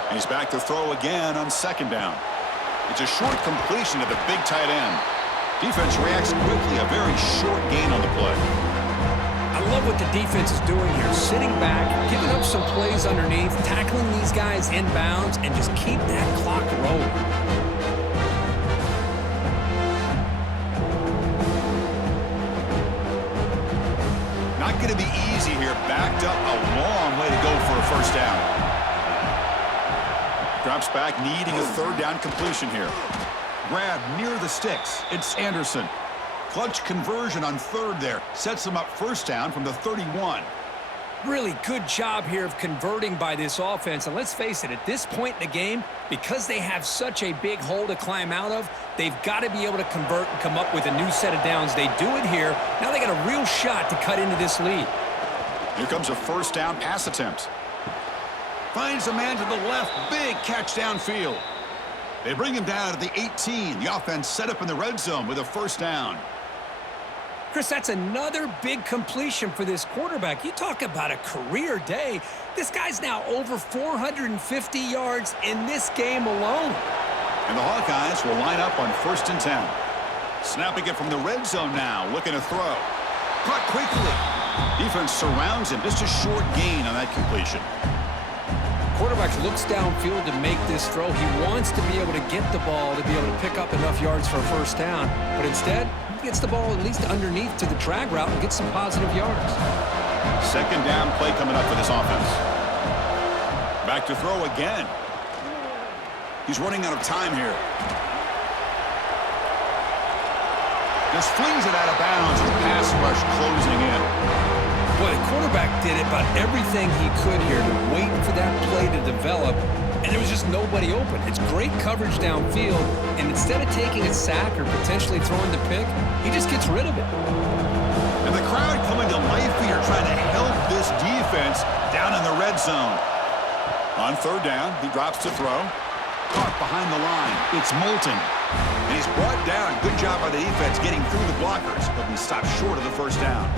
And he's back to throw again on second down. It's a short completion to the big tight end. Defense reacts quickly, a very short gain on the play. I love what the defense is doing here. Sitting back, giving up some plays underneath, tackling these guys inbounds, and just keep that clock rolling. Not going to be easy here. Backed up a long way to go for a first down. Drops back, needing a third down completion here. Grab near the sticks. It's Anderson. Clutch conversion on third there. Sets them up first down from the 31. Really good job here of converting by this offense. And let's face it, at this point in the game, because they have such a big hole to climb out of, they've got to be able to convert and come up with a new set of downs. They do it here. Now they got a real shot to cut into this lead. Here comes a first down pass attempt. Finds a man to the left. Big catch downfield. They bring him down to the 18. The offense set up in the red zone with a first down. Chris, that's another big completion for this quarterback. You talk about a career day. This guy's now over 450 yards in this game alone. And the Hawkeyes will line up on 1st and 10. Snapping it from the red zone now, looking to throw. Caught quickly. Defense surrounds him. Just a short gain on that completion. Quarterback looks downfield to make this throw. He wants to be able to get the ball to be able to pick up enough yards for a first down. But instead, he gets the ball at least underneath to the drag route and gets some positive yards. Second down play coming up for this offense. Back to throw again. He's running out of time here. Just flings it out of bounds with pass rush closing in. Boy, the quarterback did about everything he could here to wait for that play to develop, and there was just nobody open. It's great coverage downfield, and instead of taking a sack or potentially throwing the pick, he just gets rid of it. And the crowd coming to life here, trying to help this defense down in the red zone. On third down, he drops to throw. Caught behind the line. It's Moulton. And he's brought down. Good job by the defense getting through the blockers. But he stopped short of the first down.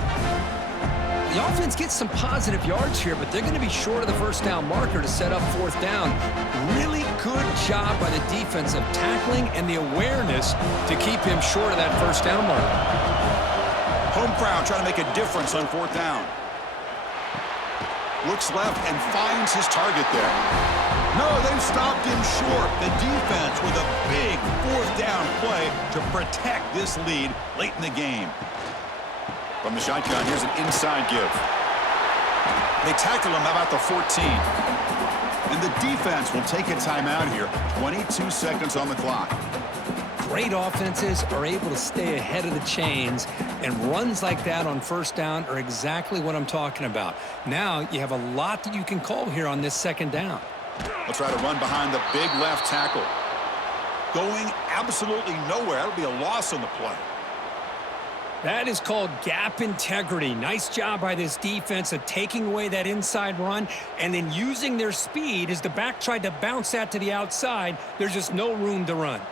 The offense gets some positive yards here, but they're going to be short of the first down marker to set up fourth down. Really good job by the defense of tackling and the awareness to keep him short of that first down marker. Home crowd trying to make a difference on fourth down. Looks left and finds his target there. No, they've stopped him short. The defense with a big fourth down play to protect this lead late in the game. From the shotgun, here's an inside give. They tackle him about the 14. And the defense will take a timeout here. 22 seconds on the clock. Great offenses are able to stay ahead of the chains, and runs like that on first down are exactly what I'm talking about. Now you have a lot that you can call here on this second down. They'll try to run behind the big left tackle. Going absolutely nowhere. That'll be a loss on the play. That is called gap integrity. Nice job by this defense of taking away that inside run and then using their speed as the back tried to bounce that to the outside. There's just no room to run.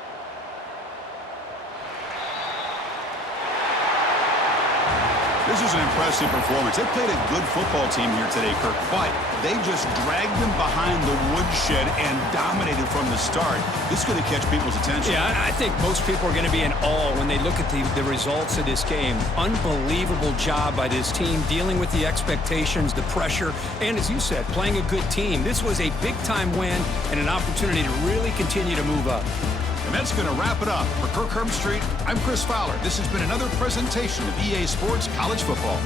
This is an impressive performance. They played a good football team here today, Kirk, but they just dragged them behind the woodshed and dominated from the start. This is going to catch people's attention. Yeah, I think most people are going to be in awe when they look at the results of this game. Unbelievable job by this team dealing with the expectations, the pressure, and as you said, playing a good team. This was a big-time win and an opportunity to really continue to move up. And that's going to wrap it up. For Kirk Herbstreit, I'm Chris Fowler. This has been another presentation of EA Sports College Football.